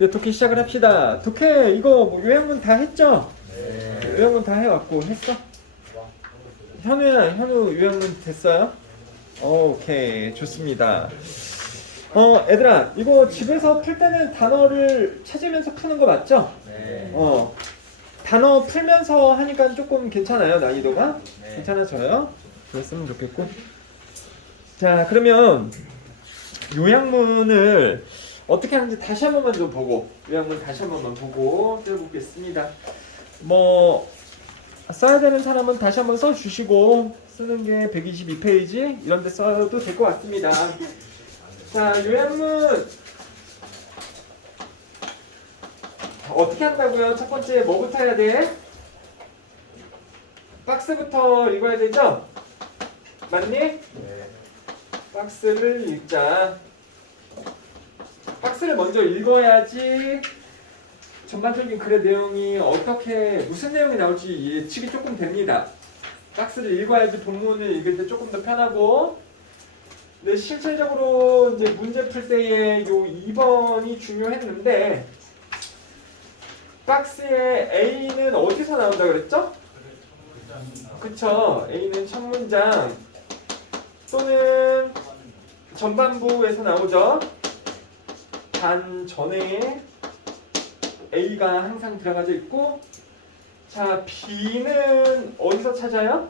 네, 독해 시작을 합시다. 독해 이거 뭐 요양문 다 했죠? 네. 요양문 다 해왔고 했어? 현우야, 현우 요양문 됐어요? 오케이, 좋습니다. 애들아, 이거 집에서 풀 때는 단어를 찾으면서 푸는 거 맞죠? 네. 단어 풀면서 하니까 조금 괜찮아요, 난이도가? 네. 괜찮아져요? 그랬으면 좋겠고. 자, 그러면 요양문을 어떻게 하는지 다시 한 번만 좀 보고, 요양문 다시 한 번만 보고 떼어보겠습니다. 뭐 써야 되는 사람은 다시 한번 써주시고, 쓰는 게 122페이지 이런 데 써도 될 것 같습니다. 자, 요양문 어떻게 한다고요? 첫 번째 뭐부터 해야 돼? 박스부터 읽어야 되죠? 맞니? 네. 박스를 읽자. 박스를 먼저 읽어야지 전반적인 글의 내용이 어떻게 무슨 내용이 나올지 예측이 조금 됩니다. 박스를 읽어야지 본문을 읽을 때 조금 더 편하고. 근데 실질적으로 이제 문제 풀 때에 요 2번이 중요했는데, 박스의 A는 어디서 나온다 그랬죠? 그쵸. A는 첫 문장 또는 전반부에서 나오죠. 단 전에 A가 항상 들어가져 있고, 자, B는 어디서 찾아요?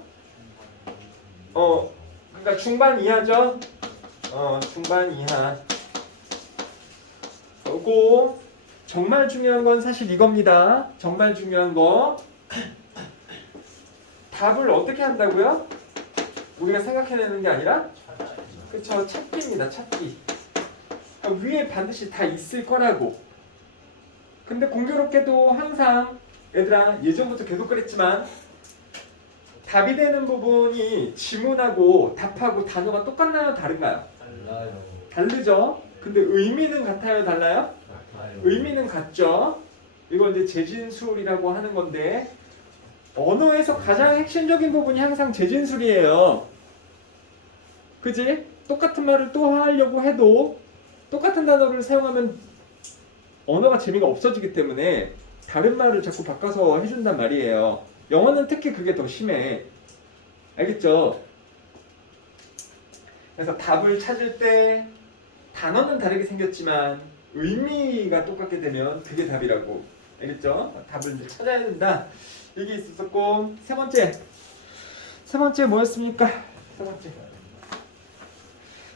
그러니까 중반 이하죠. 중반 이하. 그리고 정말 중요한 건 사실 이겁니다. 정말 중요한 거. 답을 어떻게 한다고요? 우리가 생각해내는 게 아니라, 그쵸, 찾기입니다. 찾기. 그러니까 위에 반드시 다 있을 거라고. 근데 공교롭게도 항상 얘들아, 예전부터 계속 그랬지만 답이 되는 부분이 지문하고 답하고 단어가 똑같나요? 다른가요? 달라요. 다르죠? 근데 의미는 같아요? 달라요? 같아요. 의미는 같죠? 이걸 이제 재진술이라고 하는 건데, 언어에서 가장 핵심적인 부분이 항상 재진술이에요. 그지? 똑같은 말을 또 하려고 해도 똑같은 단어를 사용하면 언어가 재미가 없어지기 때문에 다른 말을 자꾸 바꿔서 해준단 말이에요. 영어는 특히 그게 더 심해. 알겠죠? 그래서 답을 찾을 때 단어는 다르게 생겼지만 의미가 똑같게 되면 그게 답이라고. 알겠죠? 답을 이제 찾아야 된다. 이게 있었고, 세 번째 뭐였습니까? 세 번째.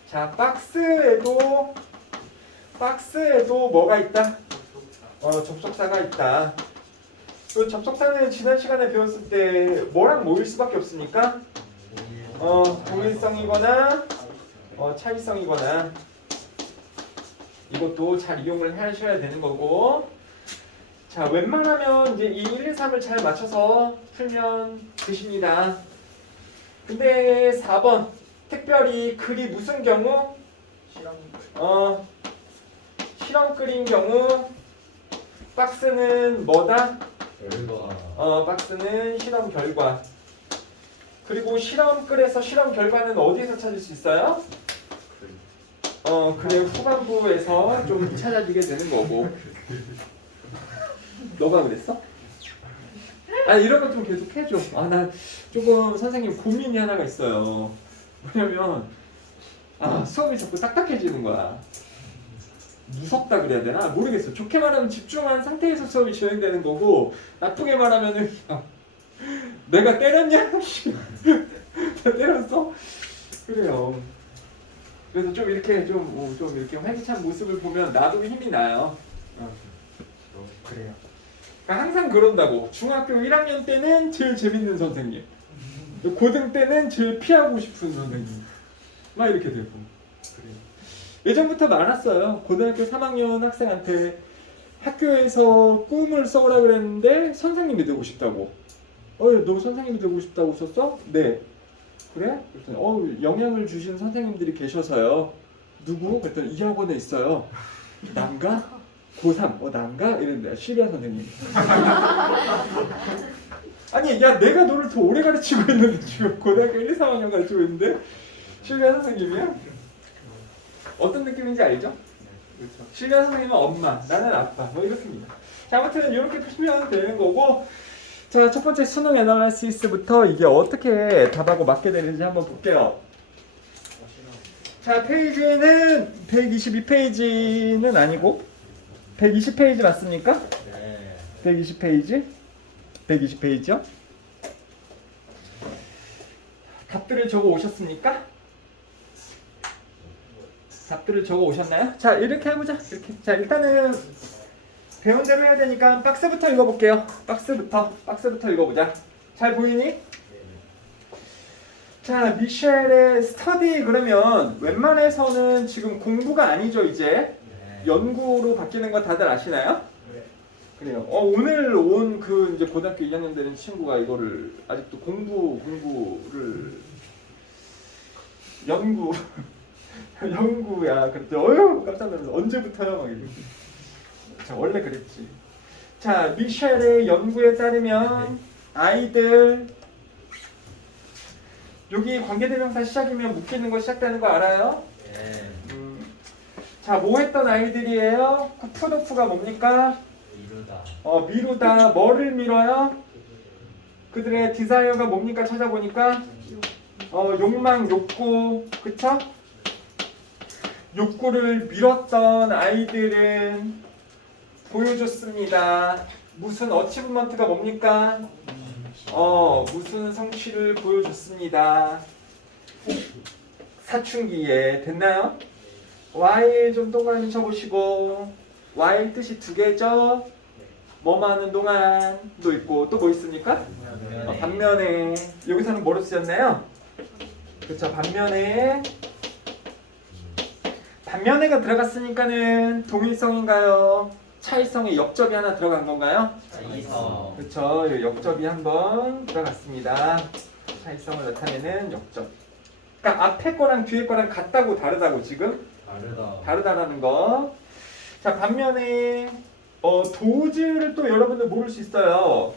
자, 박스에도 뭐가 있다? 접속사가 있다. 그 접속사는 지난 시간에 배웠을 때 뭐랑 모일 수밖에 없으니까 동일성이거나 차이성이거나, 이것도 잘 이용을 하셔야 되는 거고. 자, 웬만하면 이제 이 1, 2, 3을 잘 맞춰서 풀면 되십니다. 근데 4번 특별히 글이 무슨 경우? 실험 글인 경우 박스는 뭐다? 결과. 박스는 실험 결과. 그리고 실험글에서 실험 결과는 어디에서 찾을 수 있어요? 글의 후반부에서 좀 찾아주게 되는 거고. 너가 그랬어? 아니, 이런 거 좀 계속 해줘. 나 조금 선생님 고민이 하나가 있어요. 뭐냐면 수업이 자꾸 딱딱해지는 거야. 무섭다 그래야 되나? 모르겠어. 좋게 말하면 집중한 상태에서 수업이 진행되는 거고, 나쁘게 말하면은 내가 때렸냐? 내가 때렸어? 그래요. 그래서 좀 이렇게 좀 이렇게 활기찬 모습을 보면 나도 힘이 나요. 그래요. 그러니까 항상 그런다고. 중학교 1학년 때는 제일 재밌는 선생님, 고등 때는 제일 피하고 싶은 선생님, 막 이렇게 되고. 그래요. 예전부터 많았어요. 고등학교 3학년 학생한테 학교에서 꿈을 써오라 그랬는데 선생님이 되고 싶다고. 너 선생님이 되고 싶다고 썼어? 네. 그래? 그랬더니 영향을 주신 선생님들이 계셔서요. 누구? 그랬더니 이 학원에 있어요. 난가? 고3. 난가? 이랬는데 실비아 선생님. 아니, 야, 내가 너를 더 오래 가르치고 있는데, 지금 고등학교 1, 2, 3학년 가르치고 있는데 실비아 선생님이야? 어떤 느낌인지 알죠? 그렇죠. 실리아 선생님은 엄마, 나는 아빠. 뭐 이렇게입니다. 자, 아무튼 이렇게 푸시면 되는 거고. 자, 첫 번째 수능 애널라이시스부터 이게 어떻게 답하고 맞게 되는지 한번 볼게요. 자, 페이지는 122페이지는 아니고 120페이지 맞습니까? 네. 120페이지? 120페이지요? 답들을 적어 오셨습니까? 답들을 적어 오셨나요? 자, 이렇게 해보자. 이렇게. 자, 일단은 배운 대로 해야 되니까 박스부터 읽어볼게요. 박스부터 읽어보자. 잘 보이니? 자, 미셸의 스터디 그러면 웬만해서는 지금 공부가 아니죠, 이제. 연구로 바뀌는 거 다들 아시나요? 그래요. 오늘 온 그 이제 고등학교 2학년 되는 친구가 이거를 아직도 공부를 연구야. 그랬더니 어휴 깜짝 놀랐어. 언제부터요? 막 이러고. 자, 원래 그랬지. 자, 미셸의 연구에 따르면 아이들 여기 관계대명사 시작이면 묶이는 거 시작되는 거 알아요? 네. 자, 뭐 했던 아이들이에요? 푸드프가 뭡니까? 미루다. 미루다. 뭐를 미뤄요? 그들의 디자이어가 뭡니까? 찾아보니까 욕망, 욕구, 그쵸? 욕구를 미뤘던 아이들은 보여줬습니다. 무슨 어치브먼트가 뭡니까? 무슨 성취를 보여줬습니다. 사춘기에 됐나요? while 좀 동그라미 쳐보시고 while 뜻이 두 개죠? 뭐뭐 하는 동안도 있고 또 뭐 있습니까? 반면에 여기서는 뭐로 쓰였나요? 그렇죠. 반면에가 들어갔으니까는 동일성인가요? 차이성의 역접이 하나 들어간 건가요? 차이성. 그렇죠. 역접이 한번 들어갔습니다. 차이성을 나타내는 역접. 그러니까 앞에 거랑 뒤에 거랑 같다고 다르다고 지금? 다르다라는 거. 자, 반면에 도즈를 또 여러분들 모를 수 있어요.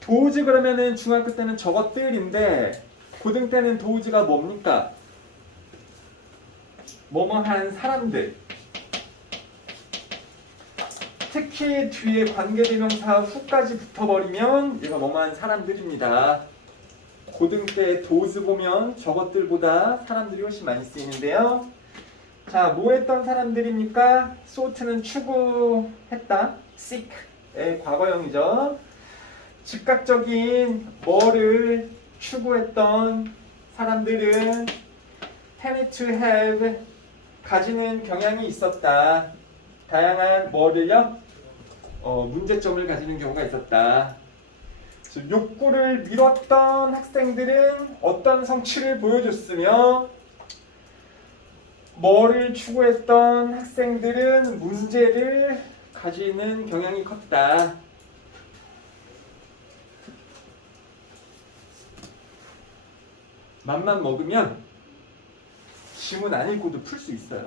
도즈 그러면은 중학교 때는 저것들인데 고등 때는 도즈가 뭡니까? 뭐뭐한 사람들. 특히 뒤에 관계대명사 후까지 붙어버리면 얘가 뭐뭐한 사람들입니다. 고등 때 도즈 보면 저것들보다 사람들이 훨씬 많이 쓰이는데요. 자, 뭐 했던 사람들입니까? sought,는 추구했다. seek의 과거형이죠. 즉각적인 뭐를 추구했던 사람들은 tended to have 가지는 경향이 있었다. 다양한 뭐를요? 문제점을 가지는 경우가 있었다. 그래서 욕구를 미뤘던 학생들은 어떤 성취를 보여줬으며 뭐를 추구했던 학생들은 문제를 가지는 경향이 컸다. 맘만 먹으면 지문 안 읽고도 풀 수 있어요.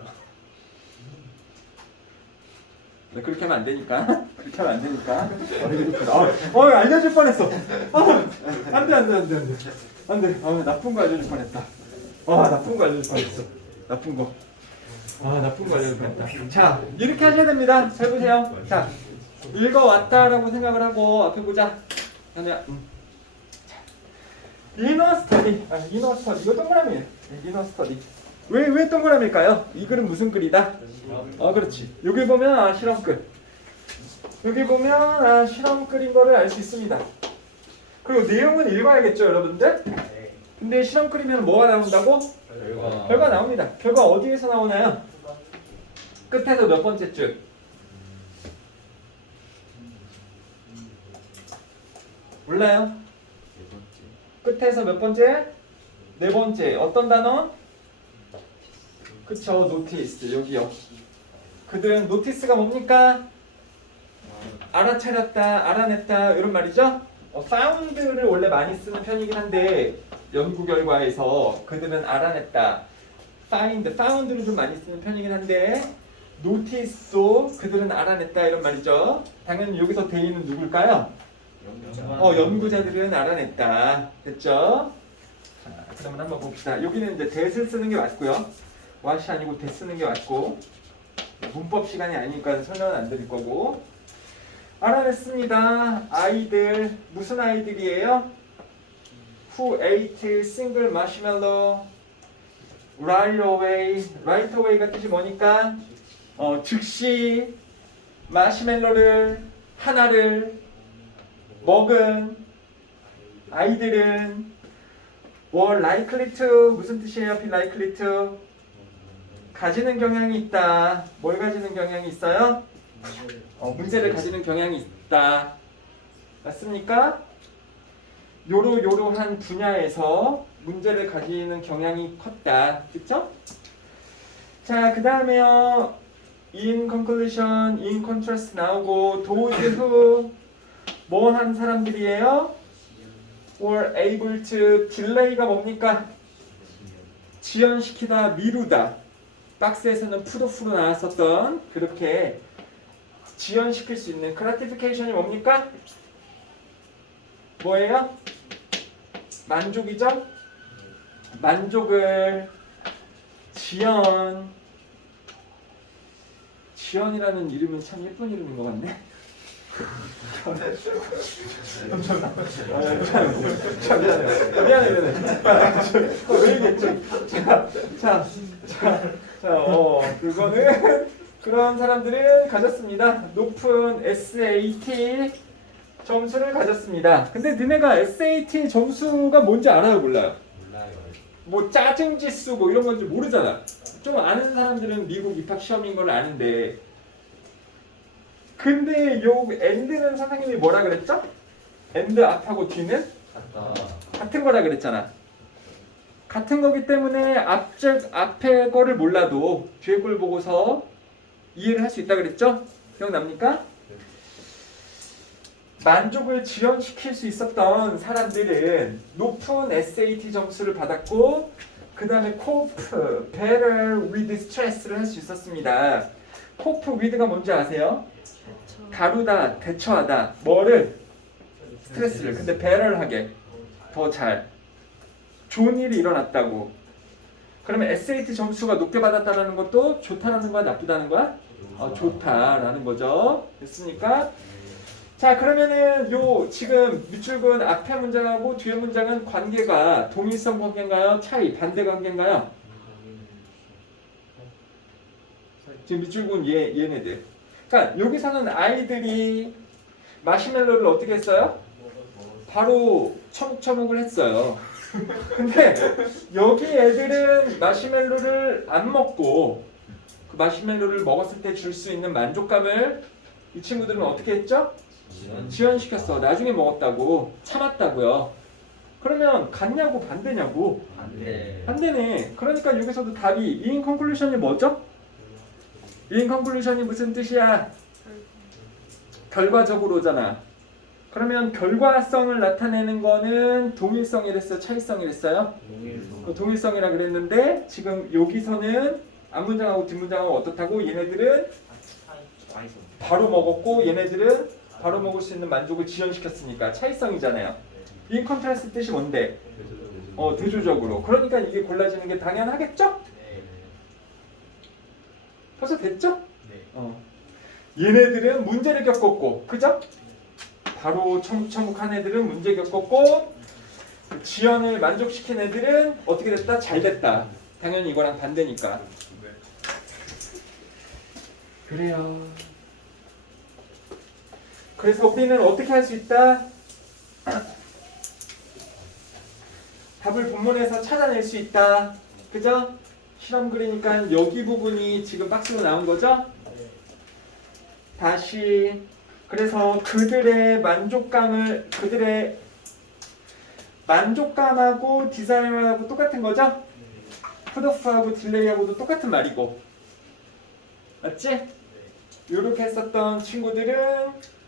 네, 그렇게 하면 안 되니까. 그렇게 하면 안 되니까. 알려줄 뻔했어. 안 돼. 나쁜 거 알려줄 뻔했다. 나쁜 거 알려줄 뻔했어. 나쁜 거 알려줄 뻔했다. 자, 이렇게 하셔야 됩니다. 잘 보세요. 자, 읽어왔다라고 생각을 하고 앞에 보자. 하나, 이너 스터디. 이너 스터디. 이거 동그라미예요. 이너 스터디. 왜 동그라미일까요? 이 글은 무슨 글이다? 그렇지. 여기 보면 실험글. 여기 보면 실험글인 거를 알 수 있습니다. 그리고 내용은 읽어야겠죠, 여러분들? 근데 실험글이면 뭐가 나온다고? 결과 나옵니다. 결과 어디에서 나오나요? 끝에서 몇 번째 줄? 몰라요? 끝에서 몇 번째? 네 번째. 어떤 단어? 그쵸, 노티스. 여기요. 그들은 노티스가 뭡니까? 알아차렸다, 알아냈다 이런 말이죠. found를 원래 많이 쓰는 편이긴 한데 연구 결과에서 그들은 알아냈다, found를 좀 많이 쓰는 편이긴 한데 notice도 그들은 알아냈다 이런 말이죠. 당연히 여기서 대인은 누굴까요? 연구자들은 알아냈다. 됐죠? 자, 그러면 한번 봅시다. 여기는 이제 that을 쓰는 게 맞고요. what이 아니고 that 쓰는 게 맞고. 문법 시간이 아니니까 설명은 안 드릴 거고. 알아냈습니다. 아이들 무슨 아이들이에요? Who ate single marshmallow right away? Right away가 뜻이 뭐니까? 즉시 마시멜로를 하나를 먹은 아이들은 were likely to 무슨 뜻이에요? be likely to 가지는 경향이 있다. 뭘 가지는 경향이 있어요? 문제를 가지는 경향이 있다. 맞습니까? 요러한 분야에서 문제를 가지는 경향이 컸다. 그쵸? 자, 그 다음에요. in conclusion, in contrast 나오고 those who 뭐 한 사람들이에요? were able to delay가 뭡니까? 지연시키다, 미루다. 박스에서는 푸드푸로 나왔었던 그렇게 지연시킬 수 있는 gratification이 뭡니까? 뭐예요? 만족이죠? 만족을 지연이라는 이름은 참 예쁜 이름인 것 같네. 미안해. 왜 이랬지? 그거는 그런 사람들은 가졌습니다. 높은 SAT 점수를 가졌습니다. 근데 너네가 SAT 점수가 뭔지 알아요, 몰라요? 몰라요. 뭐 짜증 지수 뭐 이런 건지 모르잖아. 좀 아는 사람들은 미국 입학 시험인 걸 아는데. 근데 요 and는 선생님이 뭐라 그랬죠? and 앞하고 뒤는 같은 거라 그랬잖아. 같은 거기 때문에 앞에 거를 몰라도 뒤에 걸 보고서 이해를 할 수 있다 그랬죠? 기억납니까? 만족을 지연시킬 수 있었던 사람들은 높은 SAT 점수를 받았고 그 다음에 cope better with stress를 할 수 있었습니다. cope with가 뭔지 아세요? 다루다, 대처하다. 뭐를? 스트레스를. 근데 better하게, 더 잘. 좋은 일이 일어났다고. 그러면 SAT 점수가 높게 받았다는 것도 좋다라는 거야, 나쁘다는 거야? 좋다라는 거죠. 됐습니까? 자, 그러면은 요 지금 밑줄근 앞에 문장하고 뒤에 문장은 관계가 동일성 관계인가요? 차이, 반대 관계인가요? 지금 밑줄근 얘네들. 그러니까 여기서는 아이들이 마시멜로를 어떻게 했어요? 바로 처묵처묵을 했어요. 근데 여기 애들은 마시멜로를 안 먹고 그 마시멜로를 먹었을 때 줄 수 있는 만족감을 이 친구들은 어떻게 했죠? 지연시켰어. 나중에 먹었다고. 참았다고요. 그러면 같냐고 반대냐고? 반대네. 그러니까 여기서도 답이 in conclusion이 뭐죠? in conclusion이 무슨 뜻이야? 결과적으로잖아. 그러면 결과성을 나타내는 거는 동일성이랬어요? 차이성이랬어요? 동일성이라 그랬는데 지금 여기서는 앞문장하고 뒷문장하고 어떻다고? 얘네들은 바로 먹었고 얘네들은 바로 먹을 수 있는 만족을 지연시켰으니까 차이성이잖아요. in contrast 뜻이 뭔데? 대조적으로. 그러니까 이게 골라지는 게 당연하겠죠? 벌써 됐죠? 얘네들은 문제를 겪었고, 그죠? 바로 처묵처묵한 애들은 문제 겪었고, 지연을 만족시킨 애들은 어떻게 됐다? 잘 됐다. 당연히 이거랑 반대니까. 그래요. 그래서 우리는 어떻게 할 수 있다? 답을 본문에서 찾아낼 수 있다. 그죠? 실험 그리니까 여기 부분이 지금 박스로 나온 거죠? 다시 그래서 그들의 만족감하고 디자인하고 똑같은 거죠? 푸드오프하고 딜레이하고도 똑같은 말이고 맞지? 이렇게 했었던 친구들은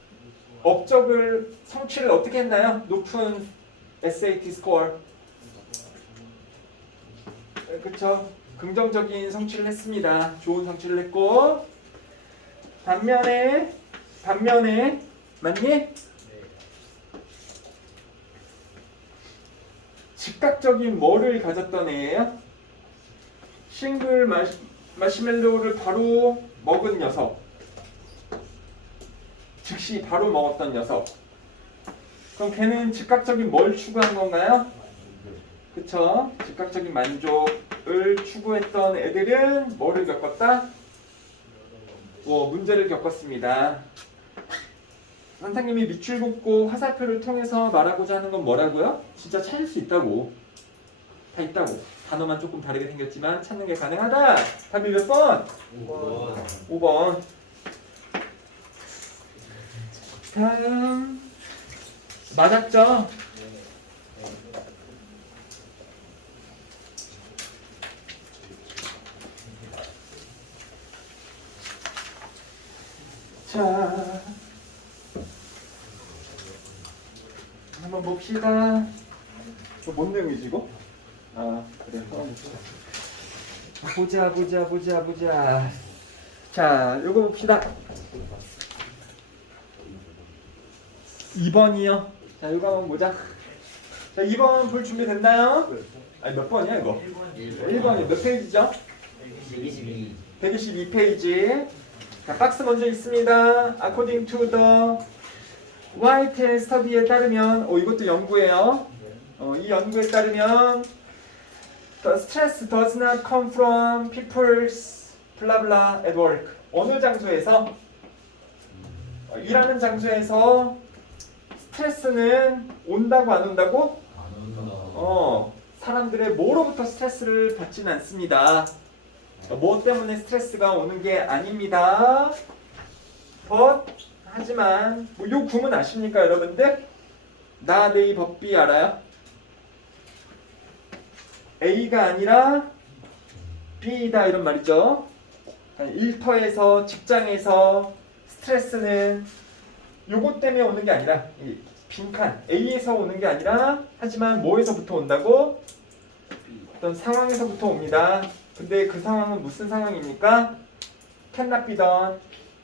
성취를 어떻게 했나요? 높은 SAT 스코어 그쵸? 긍정적인 성취를 했습니다. 좋은 성취를 했고 반면에 맞니? 즉각적인 뭐를 가졌던 애예요? 싱글 마시멜로우를 바로 먹은 녀석. 즉시 바로 먹었던 녀석. 그럼 걔는 즉각적인 뭘 추구한 건가요? 그쵸? 즉각적인 만족을 추구했던 애들은 뭐를 겪었다? 문제를 겪었습니다. 선생님이 밑줄 긋고 화살표를 통해서 말하고자 하는 건 뭐라고요? 진짜 찾을 수 있다고. 다 있다고. 단어만 조금 다르게 생겼지만 찾는 게 가능하다. 답이 몇 번? 5번. 5번. 다음 맞았죠? 자, 한번 봅시다. 뭔 내용이지 이거? 아, 그래. 보자. 자, 요거 봅시다. 2번이요. 자, 이거 한번 보자. 자, 2번 볼 준비 됐나요? 아니, 몇 번이야, 이거? 1번이 몇 페이지죠? 122. 122페이지. 자, 박스 먼저 있습니다. According to the White Study에 따르면, 이것도 연구예요. 이 연구에 따르면, the stress does not come from people's blah blah at work. 어느 장소에서, 일하는 장소에서 스트레스는 온다고 안 온다고? 안 온다. 사람들의 뭐로부터 스트레스를 받지는 않습니다. 뭐 때문에 스트레스가 오는 게 아닙니다. 하지만 요 구문 아십니까 여러분들? 나, 네이, 법비 알아요? A가 아니라 B다 이런 말이죠. 일터에서 직장에서 스트레스는 요것 때문에 오는 게 아니라 이 빈칸 A에서 오는 게 아니라 하지만 뭐에서부터 온다고? 어떤 상황에서부터 옵니다. 근데 그 상황은 무슨 상황입니까? cannot be done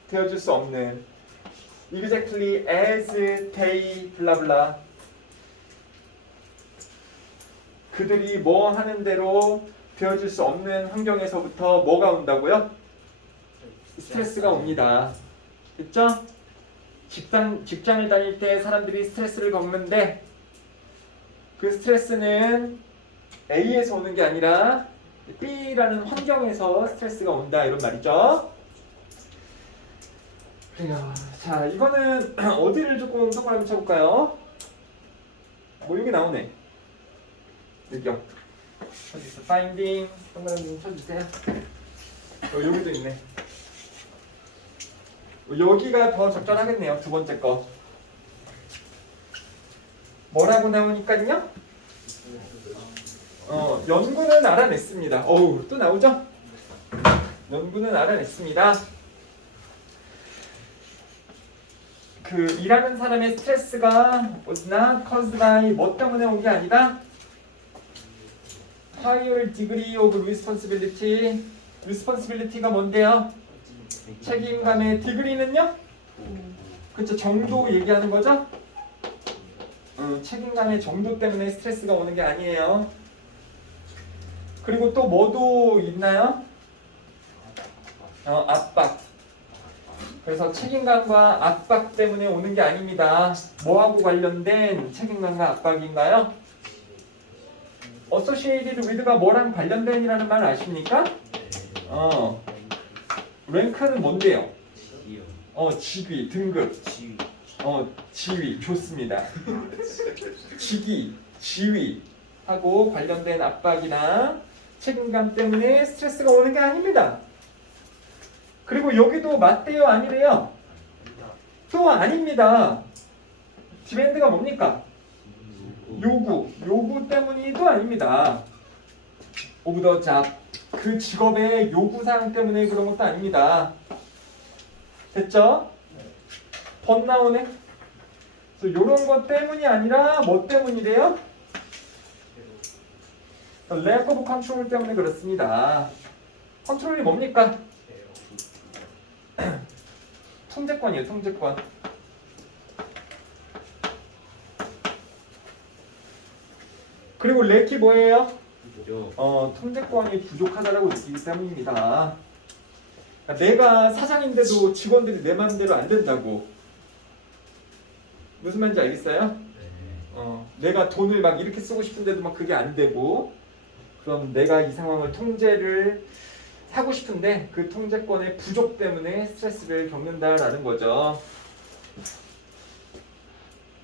되어줄 수 없는 exactly as they blah blah 그들이 뭐 하는 대로 되어줄 수 없는 환경에서부터 뭐가 온다고요? 스트레스가 옵니다. 됐죠? 직장을 다닐 때 사람들이 스트레스를 겪는데 그 스트레스는 A에서 오는 게 아니라 B라는 환경에서 스트레스가 온다 이런 말이죠. 그래요. 자, 이거는 어디를 조금 한번 쳐볼까요? 여기 나오네. 여기요. 어디 있어? Finding. 동그라미 좀 쳐주세요. 여기도 있네. 여기가 더 적절하겠네요. 두 번째 거. 뭐라고 나오니까요? 연구는 알아냈습니다. 또 나오죠? 연구는 알아냈습니다. 그 일하는 사람의 스트레스가 was not caused by 뭐 때문에 온 게 아니다. higher degree of responsibility. responsibility가 뭔데요? 책임감의 degree는요? 그쵸, 정도 얘기하는 거죠? 책임감의 정도 때문에 스트레스가 오는 게 아니에요. 그리고 또 뭐도 있나요? 압박. 그래서 책임감과 압박 때문에 오는 게 아닙니다. 뭐하고 관련된 책임감과 압박인가요? associated with가 뭐랑 관련된이라는 말 아십니까? 랭크는 뭔데요? 직위, 등급. 지위. 좋습니다. 직위, 지위하고 관련된 압박이나 책임감 때문에 스트레스가 오는 게 아닙니다. 그리고 여기도 맞대요, 아니래요? 또 아닙니다. 디맨드가 뭡니까? 요구 때문이도 아닙니다. 오브 더 잡. 그 직업의 요구사항 때문에 그런 것도 아닙니다. 됐죠? 번 나오네. 그래서 요런 것 때문이 아니라 뭐 때문이래요? lack of control 때문에 그렇습니다. 컨트롤이 뭡니까? 통제권이에요, 통제권. 그리고 렉이 뭐예요? 통제권이 부족하다라고 느끼기 때문입니다. 내가 사장인데도 직원들이 내 마음대로 안 된다고. 무슨 말인지 알겠어요? 내가 돈을 막 이렇게 쓰고 싶은데도 막 그게 안 되고, 그럼 내가 이 상황을 통제를 하고 싶은데 그 통제권의 부족 때문에 스트레스를 겪는다라는 거죠.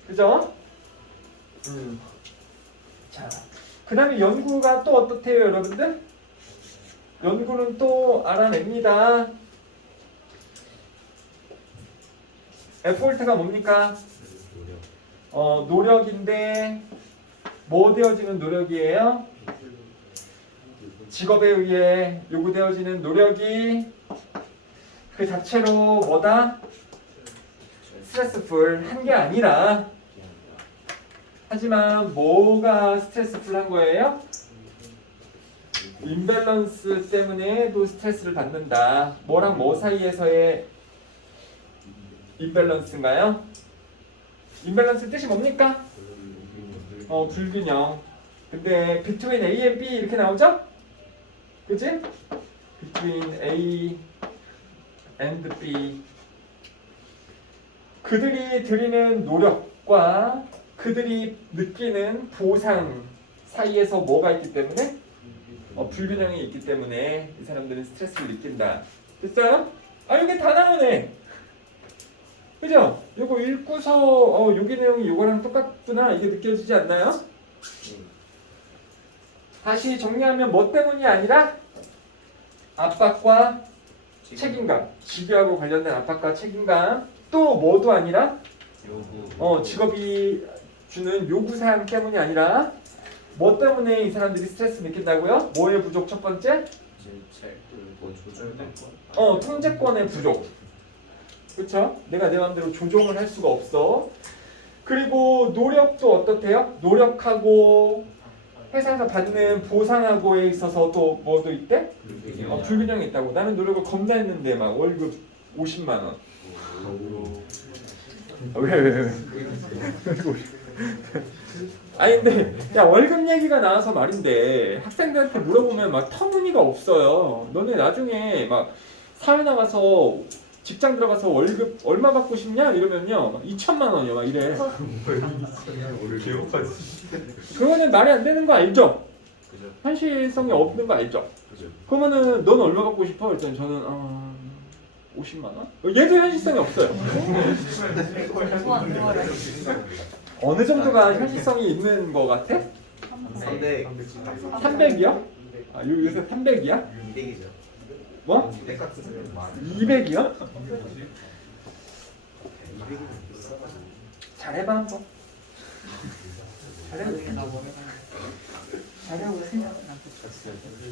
그죠? 자, 그 다음에 연구가 또 어떻대요, 여러분들? 연구는 또 알아냅니다. 에포르트가 뭡니까? 노력인데 뭐 되어지는 노력이에요? 직업에 의해 요구되어지는 노력이 그 자체로 뭐다? 스트레스풀한 게 아니라, 하지만 뭐가 스트레스풀한 거예요? 임밸런스 때문에도 스트레스를 받는다. 뭐랑 뭐 사이에서의 임밸런스인가요? 임밸런스 뜻이 뭡니까? 불균형. 근데 between A and B 이렇게 나오죠? 그치? between A and B. 그들이 드리는 노력과 그들이 느끼는 보상 사이에서 뭐가 있기 때문에? 불균형이 있기 때문에 이 사람들은 스트레스를 느낀다. 됐어요? 이게 다 나오네. 그죠? 요거 읽고서 여기 내용이 요거랑 똑같구나 이게 느껴지지 않나요? 다시 정리하면 뭐 때문이 아니라 압박과 책임감, 직위하고 관련된 압박과 책임감, 또 뭐도 아니라 직업이 주는 요구사항 때문이 아니라 뭐 때문에 이 사람들이 스트레스 느낀다고요? 뭐의 부족 첫 번째? 통제권의 부족. 그렇죠? 내가 내 마음대로 조종을 할 수가 없어. 그리고 노력도 어떻대요? 노력하고 회사에서 받는 보상하고에 있어서 또 뭐도 있대? 불균형이 있다고. 나는 노력을 겁나 했는데 막 월급 50만 원. 왜? 아니 근데 야 월급 얘기가 나와서 말인데 학생들한테 물어보면 막 터무니가 없어요. 너네 나중에 막 사회 나가서 직장 들어가서 월급 얼마 받고 싶냐 이러면요 막 2천만 원이요 막 이래. 그거는 말이 안 되는 거 알죠? 현실성이 없는 거 알죠? 그러면은 넌 얼마 받고 싶어? 일단 저는 50만 원? 얘도 현실성이 없어요. 어느 정도가 현실성이 있는 거 같아? 300이요? 요새 300이야? 200이죠. 뭐? 200이요? 잘해봐 한번.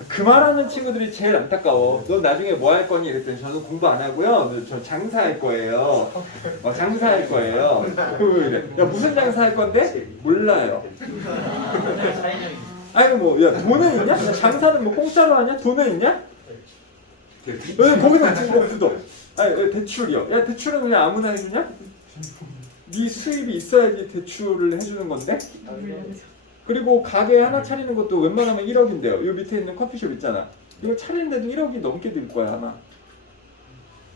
그 말하는 친구들이 제일 안타까워. 넌 나중에 뭐 할 거니? 이랬더니 저는 공부 안 하고요. 저 장사할 거예요. 장사할 거예요. 이래. 야 무슨 장사할 건데? 몰라요. 아니 야 돈은 있냐? 야, 장사는 뭐 공짜로 하냐? 돈은 있냐? 왜 거기서 굳어? 아니 대출이요. 야 대출은 그냥 아무나 해주냐? 네 수입이 있어야지 대출을 해주는 건데. 그리고 가게 하나 차리는 것도 웬만하면 1억인데요. 이 밑에 있는 커피숍 있잖아. 이거 차리는데도 1억이 넘게 들 거야 아마.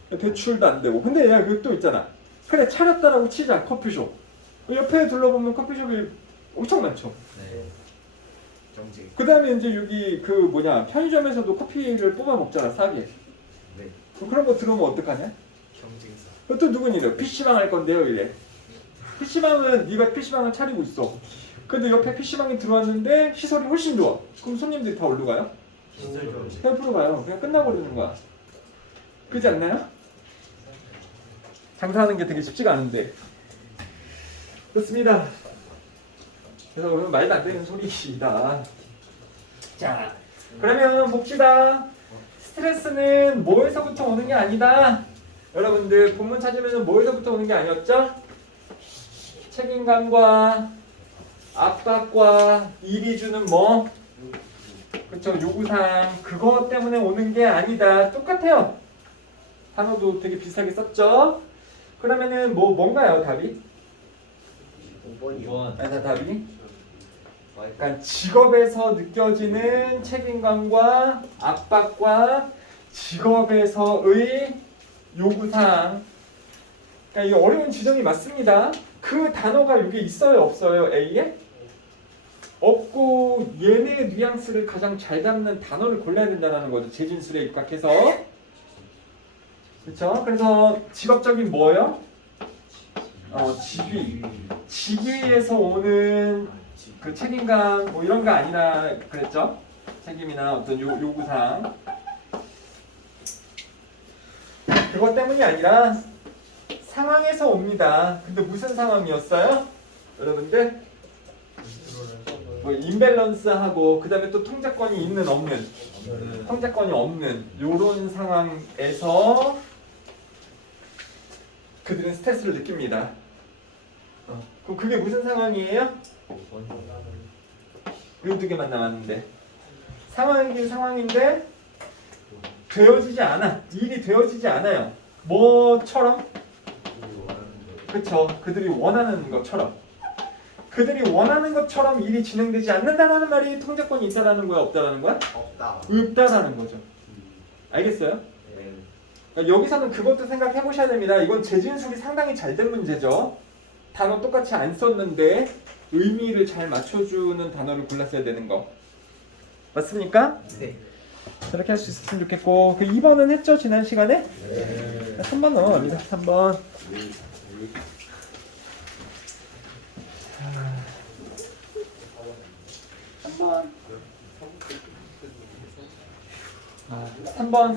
대출도 안 되고. 근데 야 그거 또 있잖아. 그래 차렸다라고 치자 커피숍. 옆에 둘러보면 커피숍이 엄청 많죠. 네. 정직. 그 다음에 이제 여기 편의점에서도 커피를 뽑아 먹잖아 싸게. 네. 그런 거 들어오면 어떡하냐? 경쟁사. 또 누군 이래. PC방 할 건데요 이래. PC방은 네가 PC방을 차리고 있어. 근데 옆에 PC방이 들어왔는데 시설이 훨씬 좋아. 그럼 손님들이 다 어디로 가요? 헬프로 가요. 그냥 끝나버리는 거야. 그렇지 않나요? 장사하는 게 되게 쉽지가 않은데. 그렇습니다. 그래서 오늘 말도 안 되는 소리이다. 자, 그러면 봅시다. 스트레스는 뭐에서부터 오는 게 아니다. 여러분들 본문 찾으면 뭐에서부터 오는 게 아니었죠? 책임감과 압박과 일이 주는 뭐? 그쵸, 요구사항 그거 때문에 오는 게 아니다. 똑같아요. 단어도 되게 비슷하게 썼죠? 그러면은 뭔가요 답이? 5번이요. 답이? 그러니까 직업에서 느껴지는 책임감과 압박과 직업에서의 요구사항. 그러니까 이 어려운 지점이 맞습니다. 그 단어가 여기 있어요, 없어요? A에? 없고 얘네의 뉘앙스를 가장 잘 담는 단어를 골라야 된다는 거죠. 재진술에 입각해서. 그렇죠? 그래서 직업적인 뭐예요? 직위. 직위에서 오는 그 책임감 뭐 이런 거 아니라 그랬죠? 책임이나 어떤 요구사항. 그것 때문이 아니라 상황에서 옵니다. 근데 무슨 상황이었어요? 여러분들? 뭐 임밸런스하고 그 다음에 또 통제권이 있는 없는 통제권이 없는 요런 상황에서 그들은 스트레스를 느낍니다. 그럼 그게 무슨 상황이에요? 요 두 개만 남았는데 상황이긴 상황인데 되어지지 않아. 일이 되어지지 않아요. 뭐처럼? 그쵸. 그들이 원하는 것처럼. 그들이 원하는 것처럼 일이 진행되지 않는다라는 말이 통제권이 있다라는 거야, 없다라는 거야? 없다. 없다라는 거죠. 알겠어요? 네. 그러니까 여기서는 그것도 생각해 보셔야 됩니다. 이건 재진술이 상당히 잘 된 문제죠. 단어 똑같이 안 썼는데 의미를 잘 맞춰주는 단어를 골랐어야 되는 거. 맞습니까? 네. 저렇게 할 수 있었으면 좋겠고 그 2번은 했죠? 지난 시간에? 네. 3번 넘어갑니다. 3번.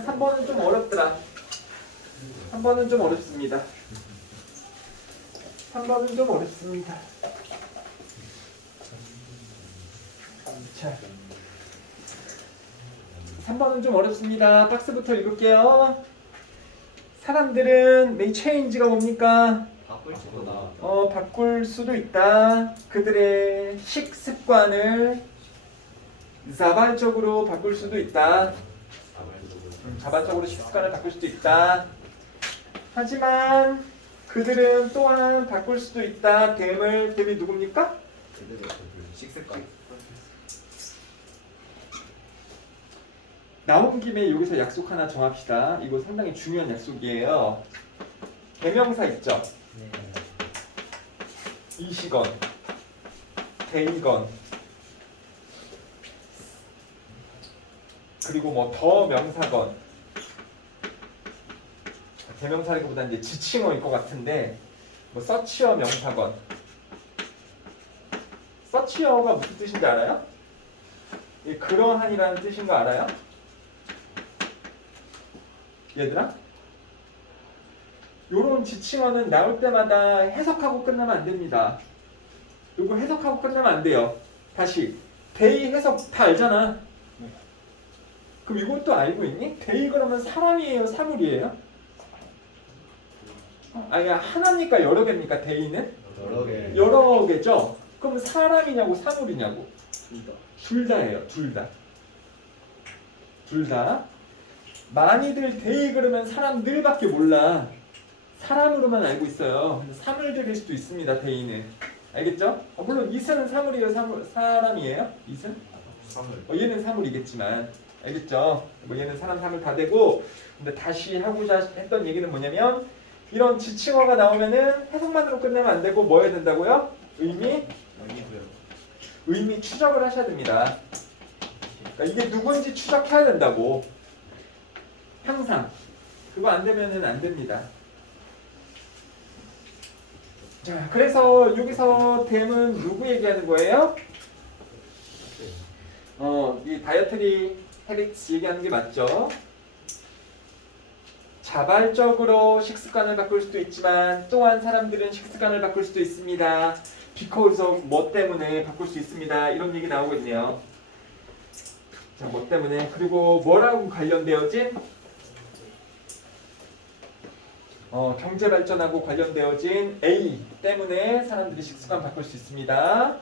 3번은 좀 어렵더라. 3번은 좀 어렵습니다. 3번은 좀 어렵습니다. 자, 3번은 좀 어렵습니다. 박스부터 읽을게요. 사람들은 may change가 뭡니까? 바꿀 수도 나왔다. 바꿀 수도 있다. 그들의 식습관을 자발적으로 바꿀 수도 있다. 자발적으로 식습관을 바꿀 수도 있다. 하지만 그들은 또한 바꿀 수도 있다. 댐이 누굽니까? 그들의 식습관. 나온 김에 여기서 약속 하나 정합시다. 이거 상당히 중요한 약속이에요. 대명사 있죠? 네. 이시건, 대이건, 그리고 뭐 더 명사건. 대명사라기보다 이제 지칭어일 것 같은데 뭐 서치어 명사건. 서치어가 무슨 뜻인지 알아요? 이 그러한이라는 뜻인 거 알아요? 얘들아? 요런 지칭어는 나올 때마다 해석하고 끝나면 안 됩니다. 요거 해석하고 끝나면 안 돼요. 다시 대의 해석 다 알잖아. 그럼 이것도 알고 있니? 대의 그러면 사람이에요? 사물이에요? 아니 하나입니까? 여러 개입니까? 대의는? 여러 개. 여러 개죠? 그럼 사람이냐고 사물이냐고? 둘다. 둘 다예요. 둘 다. 둘 다. 많이들 대의 그러면 사람들밖에 몰라. 사람으로만 알고 있어요. 사물들일 수도 있습니다. 대의는. 알겠죠? 물론 이슬은 사물이에요? 사람이에요? 이슬? 사물. 얘는 사물이겠지만. 알겠죠? 뭐 얘는 사람 사물 다 되고. 근데 다시 하고자 했던 얘기는 뭐냐면 이런 지칭어가 나오면은 해석만으로 끝내면 안 되고 뭐 해야 된다고요? 의미 추적을 하셔야 됩니다. 그러니까 이게 누군지 추적해야 된다고. 항상. 그거 안 되면은 안 됩니다. 자, 그래서 여기서 댐은 누구 얘기하는 거예요? 이 다이어트리 헤비츠 얘기하는 게 맞죠? 자발적으로 식습관을 바꿀 수도 있지만 또한 사람들은 식습관을 바꿀 수도 있습니다. because of 뭐 때문에 바꿀 수 있습니다. 이런 얘기 나오거든요. 자, 뭐 때문에 그리고 뭐라고 관련되어진? 경제 발전하고 관련되어진 A 때문에 사람들이 식습관 바꿀 수 있습니다.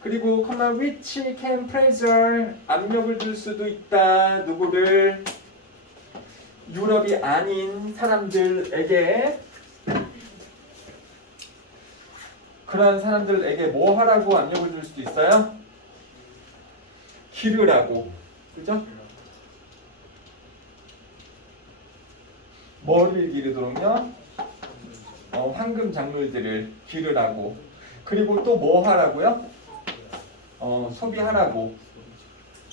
그리고 which can pressure 압력을 줄 수도 있다. 누구를? 유럽이 아닌 사람들에게 그런 사람들에게 뭐 하라고 압력을 줄 수도 있어요? 기르라고. 그죠? 뭐를 기르도록요? 황금 작물들을 기르라고. 그리고 또 뭐 하라고요? 소비하라고.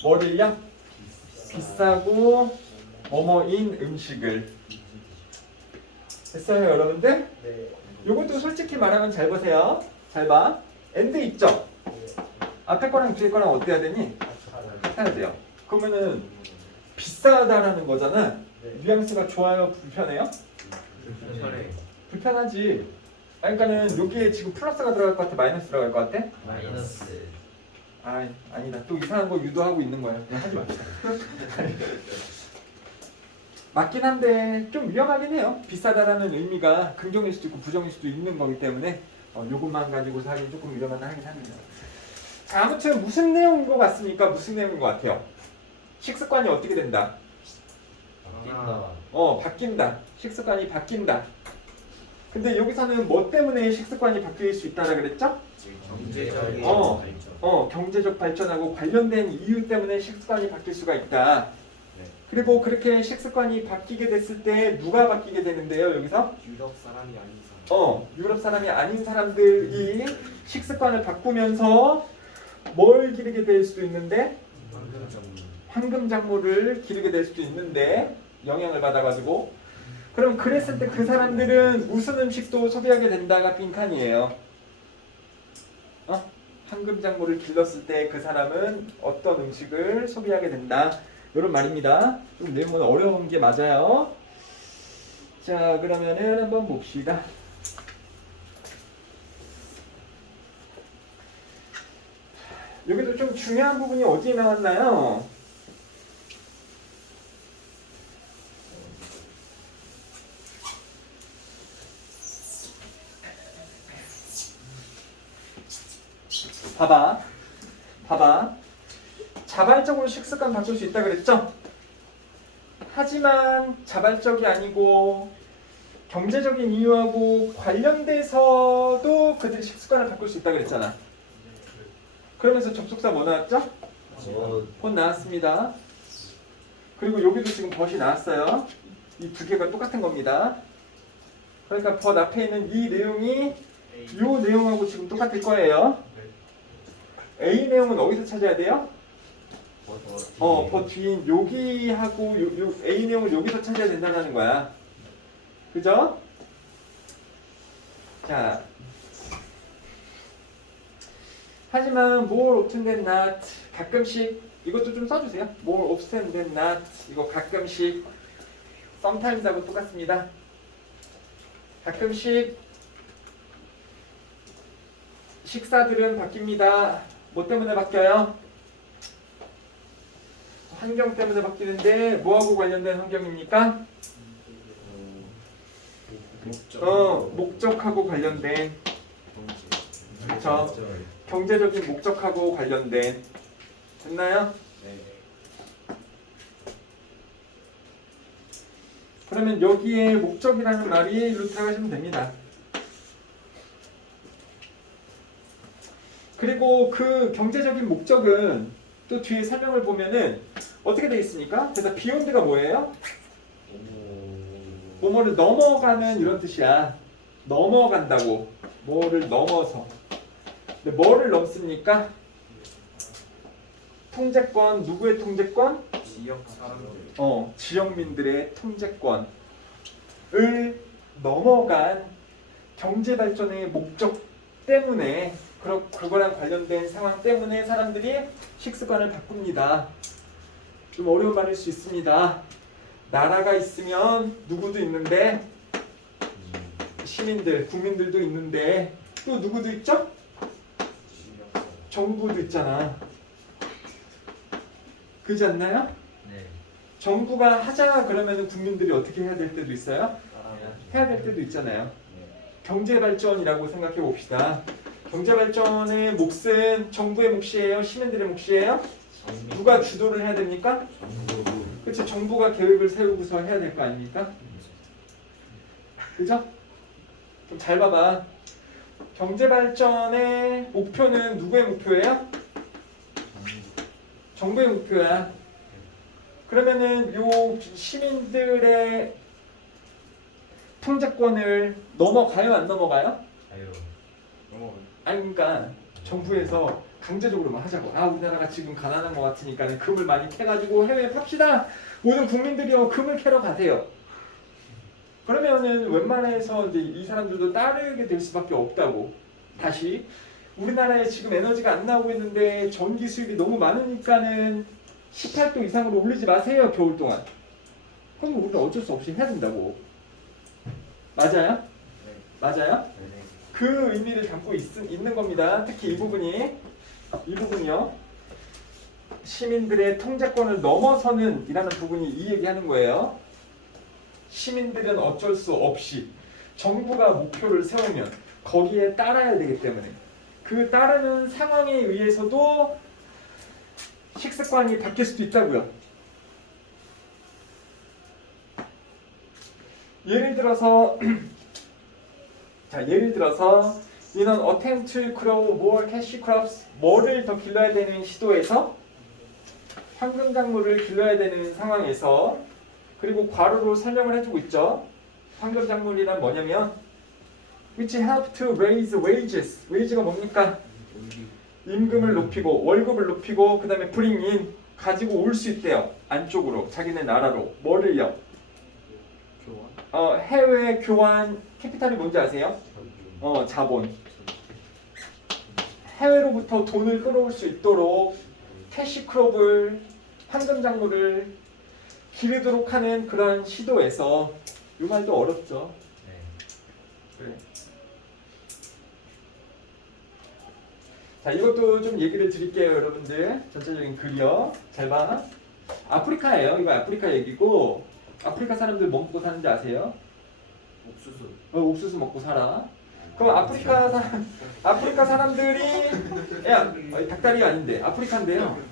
뭐를요? 비싸고 뭐뭐인 음식을. 됐어요, 여러분들? 네. 요것도 솔직히 말하면 잘 보세요. 잘 봐. and 있죠? 앞에 거랑 뒤에 거랑 어때야 되니? 같아야 돼요. 그러면은 비싸다라는 거잖아. 네. 뉘앙스가 좋아요, 불편해요? 편해. 불편하지. 그러니까는 여기에 지금 플러스가 들어갈 것 같아, 마이너스 들어갈 것 같아? 마이너스. 아니다. 또 이상한 거 유도하고 있는 거야. 그냥 하지 맙시다. 맞긴 한데 좀 위험하긴 해요. 비싸다라는 의미가 긍정일 수도 있고 부정일 수도 있는 거기 때문에 요것만 가지고 하긴 조금 위험하긴 하긴 합니다. 자, 아무튼 무슨 내용인 것 같습니까? 무슨 내용인 것 같아요? 식습관이 어떻게 된다? 바뀐다. 바뀐다. 식습관이 바뀐다. 근데 여기서는 뭐 때문에 식습관이 바뀔 수 있다라 그랬죠? 경제적인 어, 경제적 발전하고 관련된 이유 때문에 식습관이 바뀔 수가 있다. 네. 그리고 그렇게 식습관이 바뀌게 됐을 때 누가 바뀌게 되는데요, 여기서? 유럽 사람이 아닌 사람. 유럽 사람이 아닌 사람들이 식습관을 바꾸면서 뭘 기르게 될 수도 있는데 황금 작물을 기르게 될 수도 있는데 영향을 받아가지고 그럼 그랬을 때 그 사람들은 무슨 음식도 소비하게 된다가 빈칸이에요. 황금 작물을 길렀을 때 그 사람은 어떤 음식을 소비하게 된다. 이런 말입니다. 좀 내용은 어려운 게 맞아요. 자, 그러면은 한번 봅시다. 여기도 좀 중요한 부분이 어디에 나왔나요? 봐봐. 자발적으로 식습관 바꿀 수 있다 그랬죠? 하지만 자발적이 아니고 경제적인 이유하고 관련돼서도 그들이 식습관을 바꿀 수 있다 그랬잖아. 그러면서 접속사 뭐 나왔죠? 곧 나왔습니다. 그리고 여기도 지금 벗이 나왔어요. 이 두 개가 똑같은 겁니다. 그러니까 벗 앞에 있는 이 내용이 이 내용하고 지금 똑같을 거예요. A 내용은 어디서 찾아야 돼요? 벗 뒤인 여기하고 요 A 내용을 여기서 찾아야 된다는 거야. 그죠? 자, 하지만 more often than not 가끔씩 이것도 좀 써주세요. more often than not 이거 가끔씩 sometimes하고 똑같습니다. 가끔씩 식사들은 바뀝니다. 뭐 때문에 바뀌어요? 환경 때문에 바뀌는데 뭐하고 관련된 환경입니까? 목적하고 관련된. 그렇죠. 경제적인 목적하고 관련된. 됐나요? 네. 그러면 여기에 목적이라는 말이 일로 들어가시면 됩니다. 그리고 그 경제적인 목적은 또 뒤에 설명을 보면은 어떻게 되어 있습니까? 그래서 beyond가 뭐예요? 뭐뭐를 넘어가는 이런 뜻이야. 넘어간다고. 뭐를 넘어서. 근데 뭐를 넘습니까? 통제권. 누구의 통제권? 지역 사람들. 지역민들의 통제권을 넘어간 경제발전의 목적 때문에 그거랑 관련된 상황 때문에 사람들이 식습관을 바꿉니다. 좀 어려운 말일 수 있습니다. 나라가 있으면 누구도 있는데 시민들, 국민들도 있는데 또 누구도 있죠? 정부도 있잖아. 그렇지 않나요? 네. 정부가 하자 그러면 국민들이 어떻게 해야 될 때도 있어요? 해야 될 때도 있잖아요. 경제발전이라고 생각해 봅시다. 경제발전의 몫은 정부의 몫이에요? 시민들의 몫이에요? 누가 주도를 해야 됩니까? 그렇죠. 정부가 계획을 세우고서 해야 될 거 아닙니까? 그죠? 좀 잘 봐봐. 경제발전의 목표는 누구의 목표예요? 정부의 목표야. 그러면은 요 시민들의 통제권을 넘어가요, 안 넘어가요? 자유로운. 아니 그러니까 정부에서 강제적으로만 하자고. 아 우리나라가 지금 가난한 것 같으니까 금을 많이 캐가지고 해외에 팝시다. 모든 국민들이요 금을 캐러 가세요. 그러면은 웬만해서 이제 이 사람들도 따르게 될 수밖에 없다고. 다시 우리나라에 지금 에너지가 안 나오고 있는데 전기 수입이 너무 많으니까는 18도 이상으로 올리지 마세요 겨울 동안. 그럼 우리가 어쩔 수 없이 해야 된다고. 맞아요? 네. 맞아요? 네. 그 의미를 담고 있는 겁니다. 특히 이 부분이요. 시민들의 통제권을 넘어서는 이라는 부분이 이 얘기하는 거예요. 시민들은 어쩔 수 없이 정부가 목표를 세우면 거기에 따라야 되기 때문에 그 따르는 상황에 의해서도 식습관이 바뀔 수도 있다고요. 예를 들어서 이는 attempt to grow more cash crops 뭐를 더 길러야 되는 시도에서 황금 작물을 길러야 되는 상황에서 그리고 괄호로 설명을 해주고 있죠. 황금 작물이란 뭐냐면 which help to raise wages. wage가 뭡니까? 임금을 높이고 월급을 높이고 그 다음에 bring in 가지고 올 수 있대요. 안쪽으로 자기네 나라로 뭐를요? 해외 교환 캐피탈이 뭔지 아세요? 자본. 해외로부터 돈을 끌어올 수 있도록 캐시크롭을 황금 작물을 기르도록 하는 그런 시도에서 이 말도 어렵죠. 네. 그래. 자 이것도 좀 얘기를 드릴게요 여러분들. 전체적인 글이요. 잘 봐. 아프리카예요. 이거 아프리카 얘기고 아프리카 사람들 뭐 먹고 사는지 아세요? 옥수수. 옥수수 먹고 살아. 그럼 아프리카 사람들이 야 닭다리가 아닌데 아프리카인데요.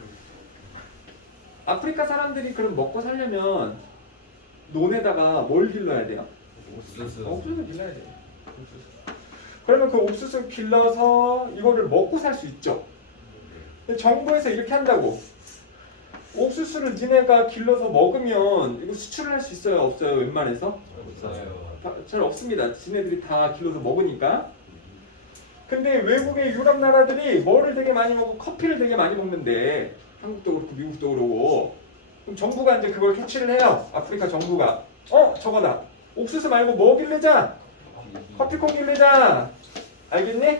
아프리카 사람들이 그럼 먹고 살려면 논에다가 뭘 길러야 돼요? 옥수수. 옥수수 길러야 돼요. 옥수수. 그러면 그 옥수수 길러서 이거를 먹고 살 수 있죠. 근데 정부에서 이렇게 한다고. 옥수수를 니네가 길러서 먹으면 이거 수출을 할 수 있어요? 없어요? 웬만해서? 없어요. 잘 없습니다. 지네들이 다 길러서 먹으니까. 근데 외국의 유럽 나라들이 뭐를 되게 많이 먹고 커피를 되게 많이 먹는데 한국도 그렇고 미국도 그러고 그럼 정부가 이제 그걸 캐치를 해요. 아프리카 정부가 저거다. 옥수수 말고 뭐 길르자? 커피콩 길르자. 알겠니?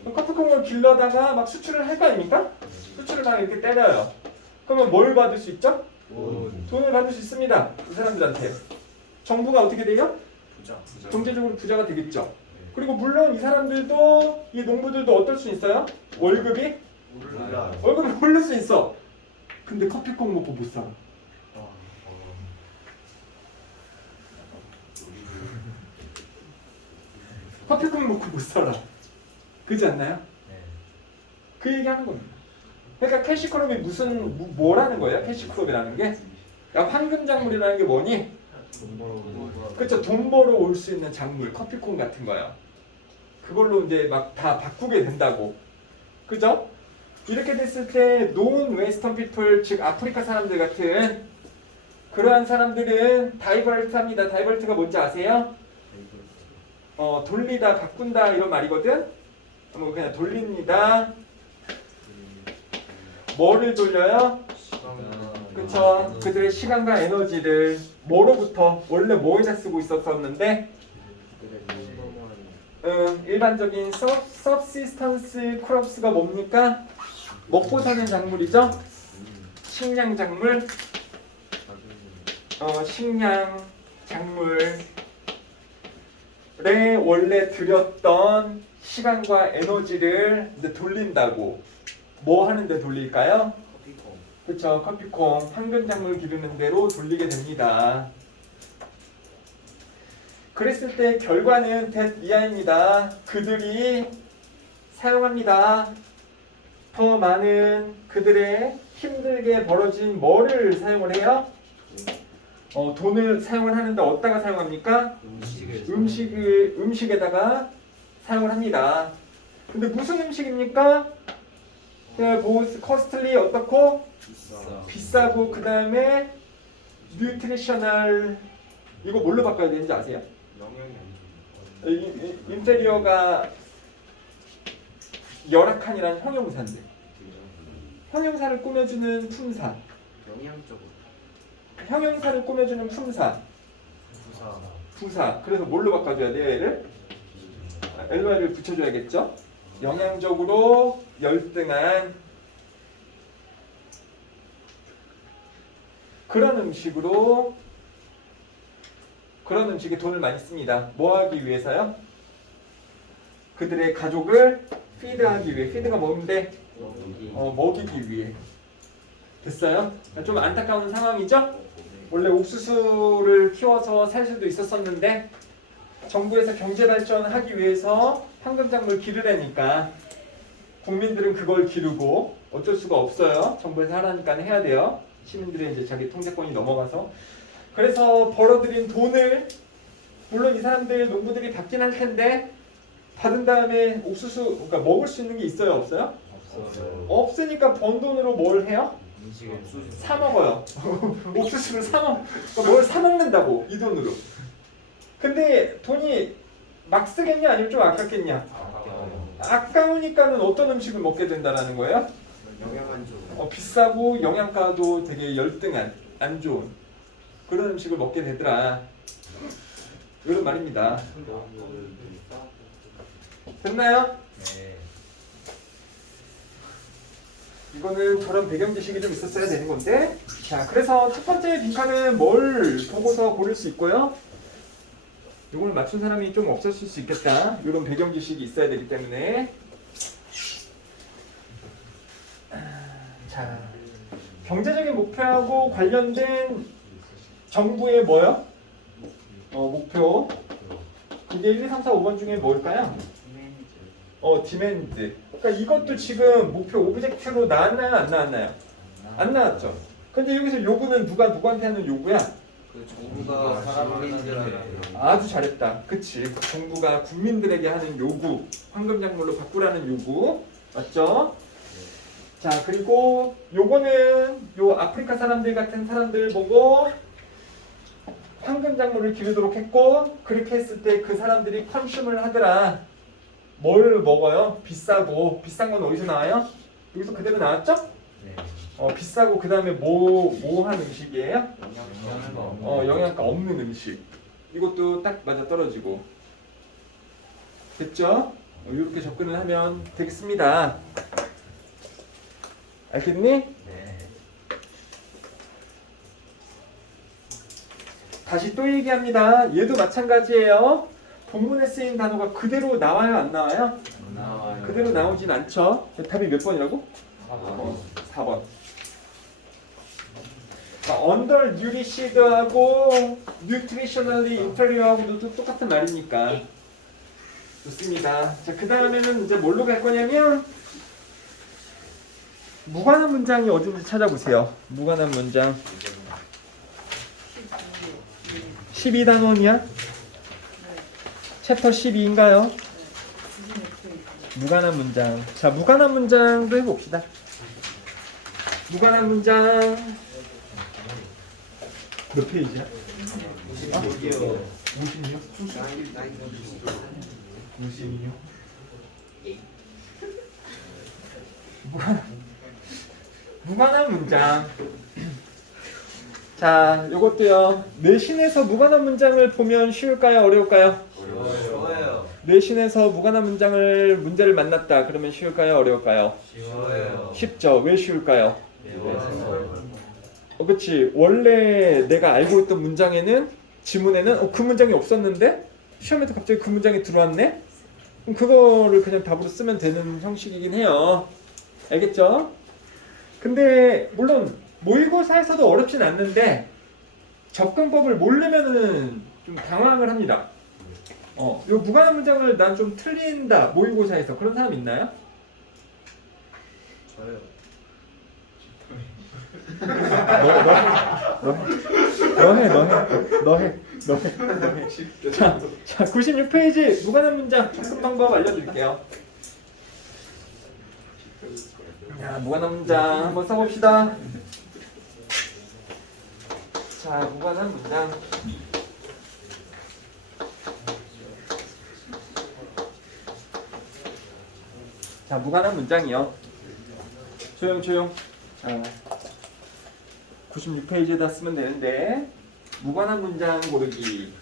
그럼 커피콩을 길러다가 막 수출을 할 거 아닙니까? 수출을 막 이렇게 때려요. 그러면 뭘 받을 수 있죠? 돈을 받을 수 있습니다. 이 사람들한테. 정부가 어떻게 돼요? 부자. 경제적으로 부자가 되겠죠. 그리고 물론 이 사람들도 이 농부들도 어떨 수 있어요? 월급이 오를 수 있어. 근데 커피콩 먹고 못 살아. 커피콩 먹고 못 살아. 그렇지 않나요? 네. 그 얘기하는 겁니다. 그러니까 캐시크롭이 뭐라는 거예요? 캐시크롭이라는 게 황금 작물이라는 게 뭐니? 그렇죠. 돈 벌어 올 수 있는 작물, 커피콩 같은 거요. 그걸로 이제 막 다 바꾸게 된다고. 그죠? 이렇게 됐을 때 논 웨스턴 피플, 즉 아프리카 사람들 같은 그러한 사람들은 다이버트합니다. 다이버트가 뭔지 아세요? 돌리다, 바꾼다 이런 말이거든. 뭐 그냥 돌립니다. 뭐를 돌려요? 그쵸? 그들의 시간과 에너지를 뭐로부터 원래 뭐에다 쓰고 있었었는데 일반적인 subsistence crops가 뭡니까? 먹고 사는 작물이죠? 식량 작물 식량 작물에 원래 들였던 시간과 에너지를 이제 돌린다고. 뭐 하는데 돌릴까요? 커피콩. 그쵸. 커피콩 황금 작물 기르는 대로 돌리게 됩니다. 그랬을 때 결과는 that 이하입니다. 그들이 사용합니다. 더 많은 그들의 힘들게 벌어진 뭐를 사용을 해요? 돈을 사용을 하는데 어디다가 사용합니까? 음식에다가 사용을 합니다. 근데 무슨 음식입니까? 보스 커스틀리 어떻고? 비싸고 그 다음에 뉴트리셔널 이거 뭘로 바꿔야 되는지 아세요? 영향이 안 좋은 인테리어가 열악한이란 형용사인데 형용사를 꾸며주는 품사, 영향적으로 형용사를 꾸며주는 품사, 부사 부사. 그래서 뭘로 바꿔줘야 돼요, 얘를? ly를 붙여줘야겠죠? 영양적으로 열등한 그런 음식으로, 그런 음식에 돈을 많이 씁니다. 뭐 하기 위해서요? 그들의 가족을 피드하기 위해. 피드가 뭔데? 먹이기 위해. 됐어요? 좀 안타까운 상황이죠? 원래 옥수수를 키워서 살 수도 있었었는데 정부에서 경제 발전하기 위해서 황금작물 기르라니까 국민들은 그걸 기르고 어쩔 수가 없어요. 정부에서 하라니까 해야 돼요. 시민들의 이제 자기 통제권이 넘어가서. 그래서 벌어들인 돈을, 물론 이 사람들 농부들이 받긴 할 텐데 받은 다음에 옥수수, 그러니까 먹을 수 있는 게 있어요, 없어요? 없어요. 없으니까 번 돈으로 뭘 해요? 음식을 사 먹어요. 옥수수를 뭘 사 먹는다고, 이 돈으로. 근데 돈이 막 쓰겠냐 아니면 좀 아깝겠냐? 아까우니까는 어떤 음식을 먹게 된다라는 거예요? 영향 안 좋은 비싸고 영양가도 되게 열등한, 안 좋은 그런 음식을 먹게 되더라. 이런 말입니다. 됐나요? 네. 이거는 저런 배경 지식이 좀 있었어야 되는 건데. 자, 그래서 첫 번째 빈칸은 뭘 보고서 고를 수 있고요. 이걸 맞춘 사람이 좀 없었을 수 있겠다. 이런 배경 지식이 있어야 되기 때문에. 자, 경제적인 목표하고 관련된 정부의 뭐요? 목표. 이게 1, 2, 3, 4, 5번 중에 뭘까요? 디맨드. 그러니까 이것도 지금 목표 오브젝트로 나왔나요? 안 나왔나요? 안 나왔죠. 근데 여기서 요구는 누가 누구한테 하는 요구야? 그 정부가 사람들한테 아주 잘했다. 그치. 정부가 국민들에게 하는 요구. 황금작물로 바꾸라는 요구. 맞죠? 자, 그리고 요거는 요 아프리카 사람들 같은 사람들 보고 황금작물을 기르도록 했고, 그렇게 했을 때 그 사람들이 컨슘을 하더라. 뭘 먹어요? 비싸고. 비싼 건 어디서 나와요? 여기서 그대로 나왔죠? 네. 비싸고 그 다음에 뭐 한 음식이에요? 영향가 없는 음식. 이것도 딱 맞아 떨어지고. 됐죠? 이렇게 접근을 하면 되겠습니다. 알겠니? 네. 다시 또 얘기합니다. 얘도 마찬가지예요. 본문에 쓰인 단어가 그대로 나와요? 안 나와요? 나와요. 그대로 나오진 않죠. 답이 몇 번이라고? 4번. under nourissed하고 nutritionally inferiour하고도 똑같은 말이니까. 좋습니다. 자, 그 다음에는 이제 뭘로 갈 거냐면 무관한 문장이 어딘지 찾아보세요. 무관한 문장. 12단원이야? 챕터 12인가요? 무관한 문장. 자, 무관한 문장도 해봅시다. 무관한 문장 몇 페이지야? 56이요. 56? 56? 무관한 문장. 자, 요것도요. 내신에서 무관한 문장을 보면 쉬울까요? 어려울까요? 쉬워요. 내신에서 무관한 문제를 만났다. 그러면 쉬울까요? 어려울까요? 쉬워요. 쉽죠. 왜 쉬울까요? 배워서. 그치. 원래 내가 알고 있던 문장에는, 지문에는 그 문장이 없었는데 시험에도 갑자기 그 문장이 들어왔네? 그럼 그거를 그냥 답으로 쓰면 되는 형식이긴 해요. 알겠죠? 근데 물론 모의고사에서도 어렵진 않는데 접근법을 모르면은 좀 당황을 합니다. 요 무관한 문장을 난 좀 틀린다. 모의고사에서 그런 사람 있나요? 저요. 너 해. 자, 96페이지 무관한 문장 접근 방법 알려드릴게요. 자, 무관한 문장 한번 써봅시다. 자, 무관한 문장. 자, 무관한 문장이요. 조용. 96페이지에다 쓰면 되는데 무관한 문장 고르기.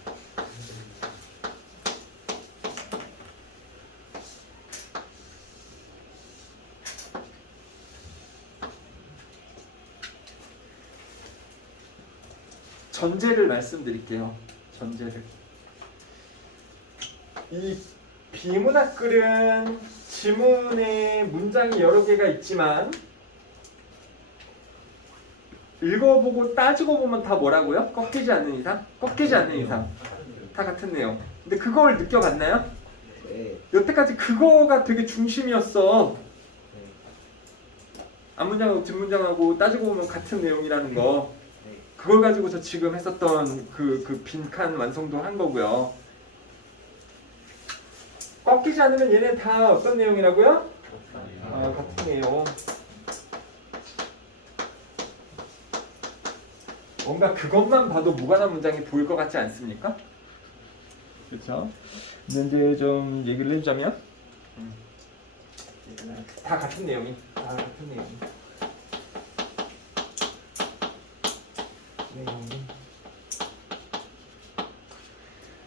전제를 말씀드릴게요. 전제를. 이 비문학 글은 지문에 문장이 여러 개가 있지만 읽어보고 따지고 보면 다 뭐라고요? 꺾이지 않는 이상? 꺾이지 않는 이상. 다 같은 내용. 근데 그걸 느껴봤나요? 네. 여태까지 그거가 되게 중심이었어. 앞문장하고 뒷문장하고 따지고 보면 같은 내용이라는 거. 그걸 가지고서 지금 했었던 그 빈칸 완성도 한 거고요. 꺾이지 않으면 얘네 다 어떤 내용이라고요? 같은 내용. 뭔가 그것만 봐도 무관한 문장이 보일 것 같지 않습니까? 그렇죠? 근데 이제 좀 얘기를 해주자면 다 같은 내용이.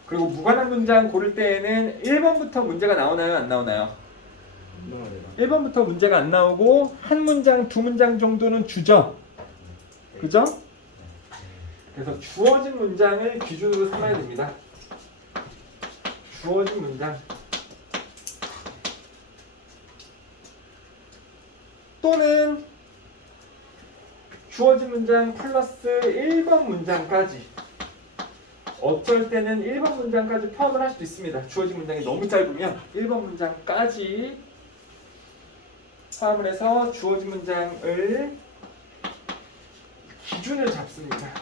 그리고 무관한 문장 고를 때에는 1번부터 문제가 나오나요? 안 나오나요? 1번부터 문제가 안 나오고 한 문장, 두 문장 정도는 주죠. 그죠? 그래서 주어진 문장을 기준으로 삼아야 됩니다. 주어진 문장. 또는 주어진 문장 플러스 1번 문장까지. 어쩔 때는 1번 문장까지 포함을 할 수도 있습니다. 주어진 문장이 너무 짧으면 1번 문장까지 포함을 해서 주어진 문장을 기준을 잡습니다.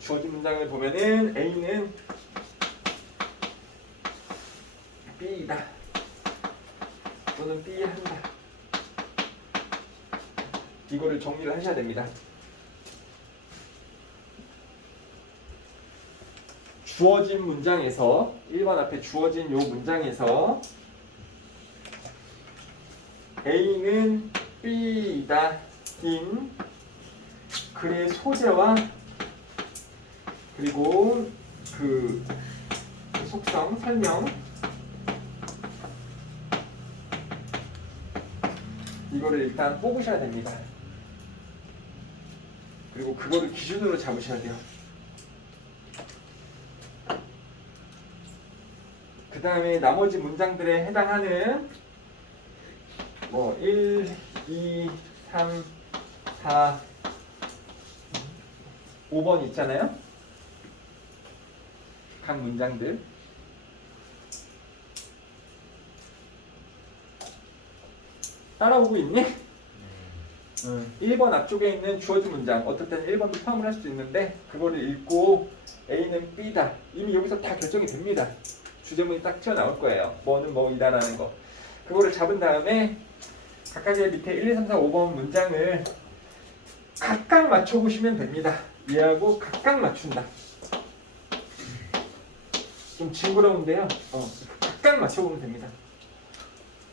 주어진 문장을 보면은 A는 B이다 또는 B한다. 이거를 정리를 하셔야 됩니다. 주어진 문장에서 1번 앞에 주어진 요 문장에서 A는 B이다 인 글의 소재와 그리고 그 속성 설명 이거를 일단 뽑으셔야 됩니다. 그리고 그거를 기준으로 잡으셔야 돼요. 그 다음에 나머지 문장들에 해당하는 뭐 1, 2, 3, 4, 5번 있잖아요. 각 문장들. 따라오고 있니? 1번 앞쪽에 있는 주어진 문장 어떨 때는 1번도 포함을 할 수도 있는데 그거를 읽고 A는 B다. 이미 여기서 다 결정이 됩니다. 주제문이 딱 튀어나올 거예요. 뭐는 뭐이다라는 거. 그거를 잡은 다음에 각각의 밑에 1, 2, 3, 4, 5번 문장을 각각 맞춰보시면 됩니다. 얘하고 각각 맞춘다. 좀 징그러운데요. 각각 맞춰보면 됩니다.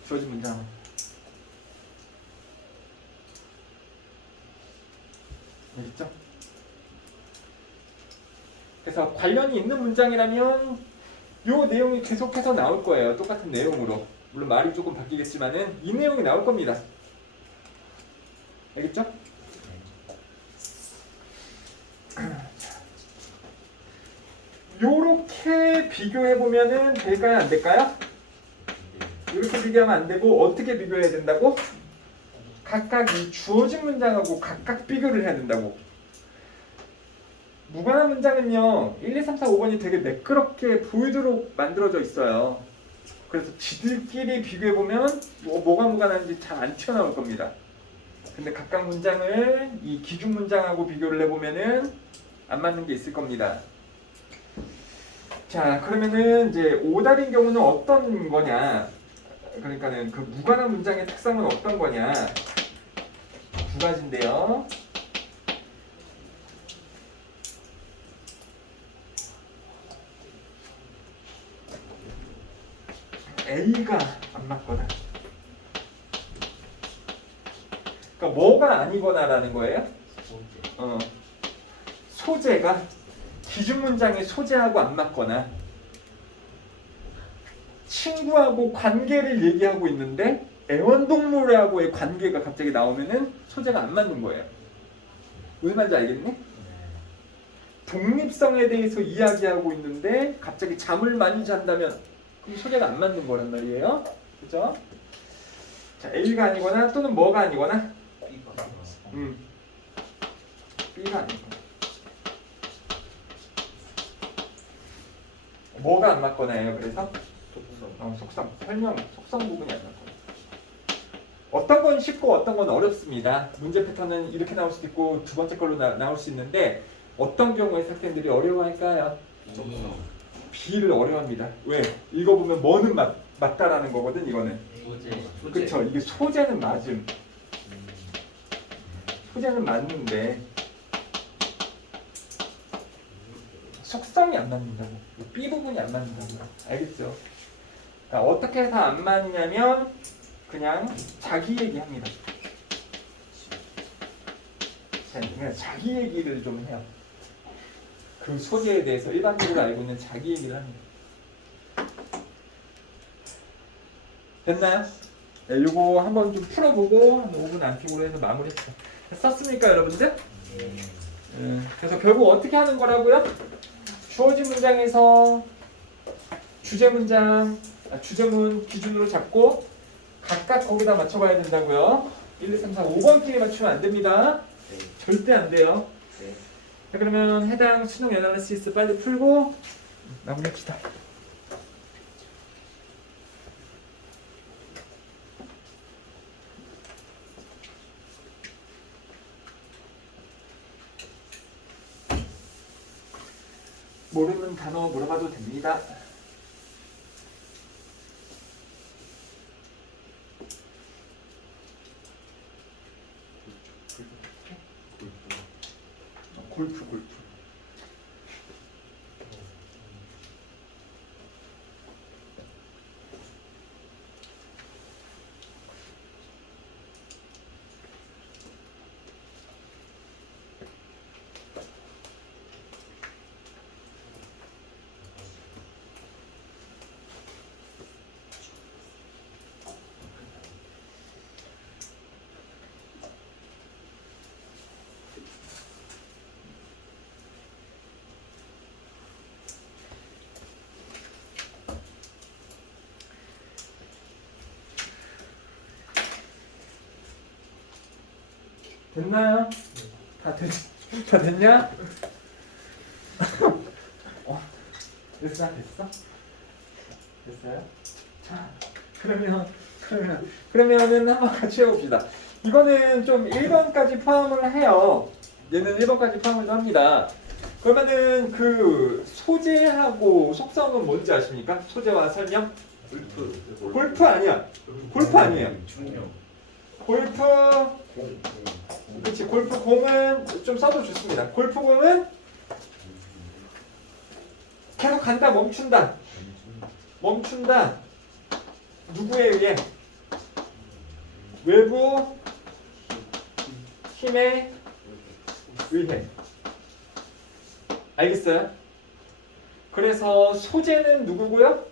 주어진 문장은. 알겠죠? 그래서 관련이 있는 문장이라면 요 내용이 계속해서 나올 거예요. 똑같은 내용으로. 물론 말이 조금 바뀌겠지만은 이 내용이 나올 겁니다. 알겠죠? 요렇게 비교해 보면은 될까요? 안 될까요? 이렇게 비교하면 안 되고 어떻게 비교해야 된다고? 각각 이 주어진 문장하고 각각 비교를 해야 된다고. 무관한 문장은요 1, 2, 3, 4, 5번이 되게 매끄럽게 보이도록 만들어져 있어요. 그래서 지들끼리 비교해보면 뭐가 무관한지 잘 안 튀어나올 겁니다. 근데 각각 문장을 이 기준 문장하고 비교를 해보면은 안 맞는 게 있을 겁니다. 자, 그러면은 이제 오달인 경우는 어떤 거냐? 그러니까는 그 무관한 문장의 특성은 어떤 거냐? 두 가지인데요. A가 안 맞거나. 그러니까 뭐가 아니거나라는 거예요? 소재가 기준 문장의 소재하고 안 맞거나, 친구하고 관계를 얘기하고 있는데 애완동물하고의 관계가 갑자기 나오면은 소재가 안 맞는 거예요. 왜 말인지 알겠니? 독립성에 대해서 이야기하고 있는데 갑자기 잠을 많이 잔다면 그럼 소재가 안 맞는 거란 말이에요. 그죠? 자, A가 아니거나 또는 뭐가 아니거나 B가 아니거나 뭐가 안 맞거나예요. 그래서 속성, 설명, 속성 부분이 안 맞거나. 어떤 건 쉽고 어떤 건 어렵습니다. 문제 패턴은 이렇게 나올 수도 있고 두 번째 걸로 나올 수 있는데 어떤 경우에 학생들이 어려워할까요? B를 어려워합니다. 왜? 읽어보면 뭐는 맞다라는 거거든. 이거는. 그쵸? 이게 소재는 맞음. 소재는 맞는데 속성이 안 맞는다고. B 부분이 안 맞는다고. 알겠죠? 그러니까 어떻게 해서 안 맞냐면 그냥 자기 얘기합니다. 그냥 자기 얘기를 좀 해요. 그 소재에 대해서 일반적으로 알고 있는 자기 얘기를 합니다. 됐나요? 네, 이거 한번 좀 풀어보고 한 5분 안쪽으로 해서 마무리했어요. 썼습니까, 여러분들? 그래서 결국 어떻게 하는 거라고요? 주어진 문장에서 주제문 기준으로 잡고 각각 거기다 맞춰봐야 된다고요. 1, 2, 3, 4, 5번끼리 맞추면 안 됩니다. 절대 안 돼요. 자, 그러면 해당 수능 애널리시스 빨리 풀고 마무리합시다. 모르는 단어 물어봐도 됩니다. 골프. 됐나요? 다 됐냐? 됐어? 됐어요? 자, 그러면은 한번 같이 해봅시다. 이거는 좀 1번까지 포함을 해요. 얘는 1번까지 포함을 합니다. 그러면은 그 소재하고 속성은 뭔지 아십니까? 소재와 설명? 골프 아니야. 골프 아니에요. 골프 그치, 골프공은 좀 써도 좋습니다. 골프공은 계속 간다, 멈춘다. 누구에 의해? 외부 힘에 의해. 알겠어요? 그래서 소재는 누구고요?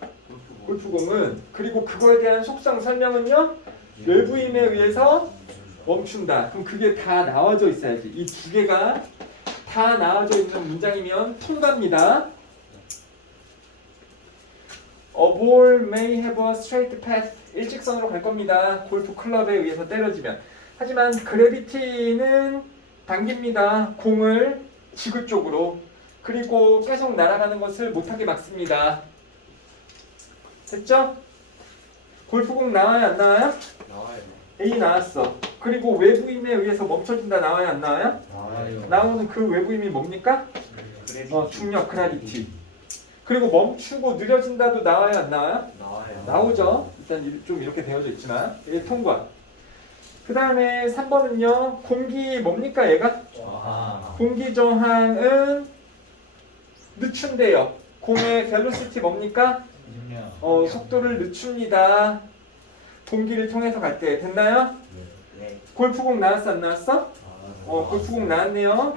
골프공은. 그리고 그거에 대한 속성 설명은요? 외부 힘에 의해서 멈춘다. 그럼 그게 다 나와져 있어야지. 이 두 개가 다 나와져 있는 문장이면 통과입니다. A ball may have a straight path. 일직선으로 갈 겁니다. 골프 클럽에 의해서 때려지면. 하지만 그래비티는 당깁니다. 공을 지구 쪽으로. 그리고 계속 날아가는 것을 못하게 막습니다. 됐죠? 골프공 나와요, 안 나와요? 나와요. A 나왔어. 그리고 외부 힘에 의해서 멈춰진다. 나와요, 안 나와요? 나와요. 나오는 그 외부 힘이 뭡니까? 중력, 그라비티. 그리고 멈추고 느려진다도 나와요, 안 나와요? 나와요. 나오죠. 일단 좀 이렇게 되어져 있지만 이게 통과. 그 다음에 3번은요. 공기 뭡니까, 얘가? 공기 저항은 늦춘대요. 공의 벨로시티 뭡니까? 속도를 늦춥니다. 공기를 통해서 갈 때 됐나요? 네. 골프공 나왔어 안 나왔어? 골프공 나왔네요.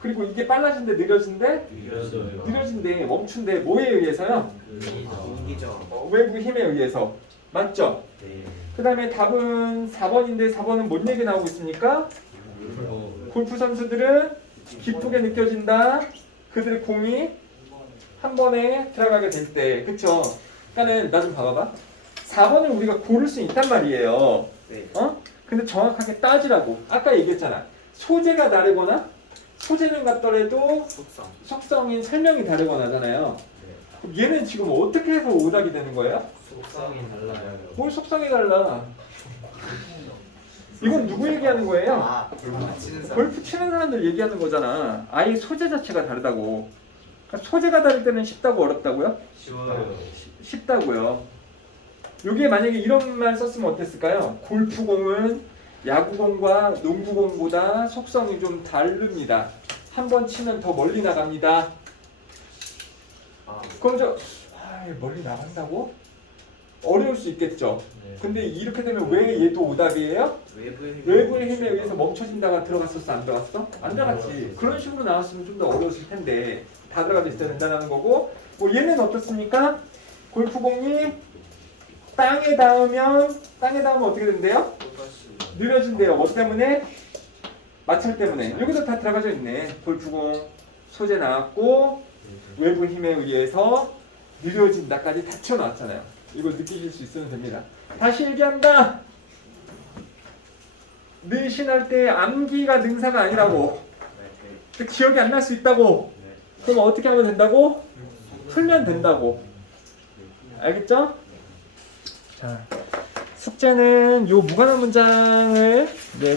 그리고 이게 빨라진대 느려진대? 느려진대 멈춘대 뭐에 의해서요? 공기죠. 외부 힘에 의해서 맞죠? 네. 그 다음에 답은 4번인데 4번은 뭔 얘기 나오고 있습니까? 골프 선수들은 기쁘게 느껴진다. 그들의 공이 한 번에 들어가게 될 때, 그쵸? 그러니까는 나 좀 봐봐봐. 4번을 우리가 고를 수 있단 말이에요. 네. 근데 정확하게 따지라고. 아까 얘기했잖아. 소재가 다르거나 소재는 같더라도 속성인 설명이 다르거나잖아요. 네. 그럼 얘는 지금 어떻게 해서 오답이 되는 거예요? 속성이 달라요. 뭘 속성이 달라? 이건 누구 얘기하는 거예요? 치는 사람. 골프 치는 사람들 얘기하는 거잖아. 아예 소재 자체가 다르다고. 그러니까 소재가 다를 때는 쉽다고 어렵다고요? 쉬워요. 쉽다고요. 여기에 만약에 이런 말 썼으면 어땠을까요? 골프공은 야구공과 농구공보다 속성이 좀 다릅니다. 한 번 치면 더 멀리 나갑니다. 그럼 멀리 나간다고? 어려울 수 있겠죠. 근데 이렇게 되면 왜 얘도 오답이에요? 외부의 힘에 의해서 멈춰진다가 들어갔었어 안 들어갔어? 안 들어갔지. 그런 식으로 나왔으면 좀 더 어려웠을 텐데 다 들어가져 있어야 된다는 거고 뭐 얘는 어떻습니까? 골프공이 땅에 닿으면 어떻게 된대요? 느려진대요. 뭐 때문에? 마찰 때문에. 여기도 다 들어가져 있네. 골프공 소재 나왔고 외부 힘에 의해서 느려진다까지 다 튀어나왔잖아요. 이걸 느끼실 수 있으면 됩니다. 다시 얘기한다. 느신할 때 암기가 능사가 아니라고. 기억이 안 날 수 있다고. 그럼 어떻게 하면 된다고? 풀면 된다고. 알겠죠? 자, 숙제는 요 무관한 문장을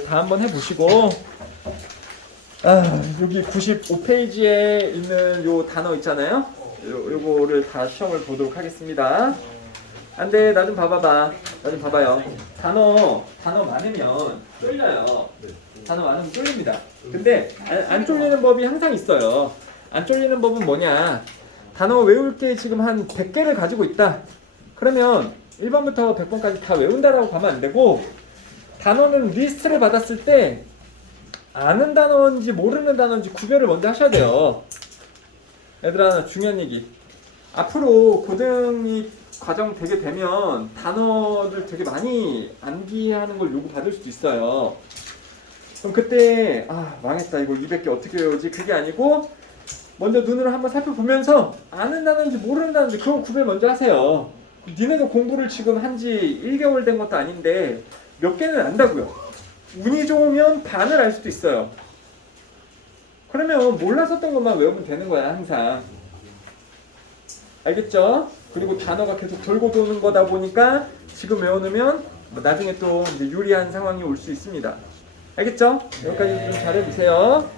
다 한번 해보시고 여기 95페이지에 있는 요 단어 있잖아요. 요거를 다 시험을 보도록 하겠습니다. 안돼, 나 좀 봐봐봐. 나 좀 봐봐요. 단어 많으면 쫄려요. 단어 많으면 쫄립니다. 근데 안 쫄리는 법이 항상 있어요. 안 쫄리는 법은 뭐냐? 단어 외울 게 지금 한 100개를 가지고 있다. 그러면 1번부터 100번까지 다 외운다라고 가면 안 되고 단어는 리스트를 받았을 때 아는 단어인지 모르는 단어인지 구별을 먼저 하셔야 돼요. 얘들아, 중요한 얘기. 앞으로 고등이 과정 되게 되면 단어를 되게 많이 암기하는 걸 요구받을 수도 있어요. 그럼 그때 망했다, 이거 200개 어떻게 외우지? 그게 아니고 먼저 눈으로 한번 살펴보면서 아는 단어인지 모르는 단어인지 그거 구별 먼저 하세요. 니네도 공부를 지금 한지 1개월 된 것도 아닌데 몇 개는 안다고요. 운이 좋으면 반을 알 수도 있어요. 그러면 몰랐었던 것만 외우면 되는 거야, 항상. 알겠죠? 그리고 단어가 계속 돌고 도는 거다 보니까 지금 외워놓으면 나중에 또 이제 유리한 상황이 올 수 있습니다. 알겠죠? 여기까지 좀 잘해주세요.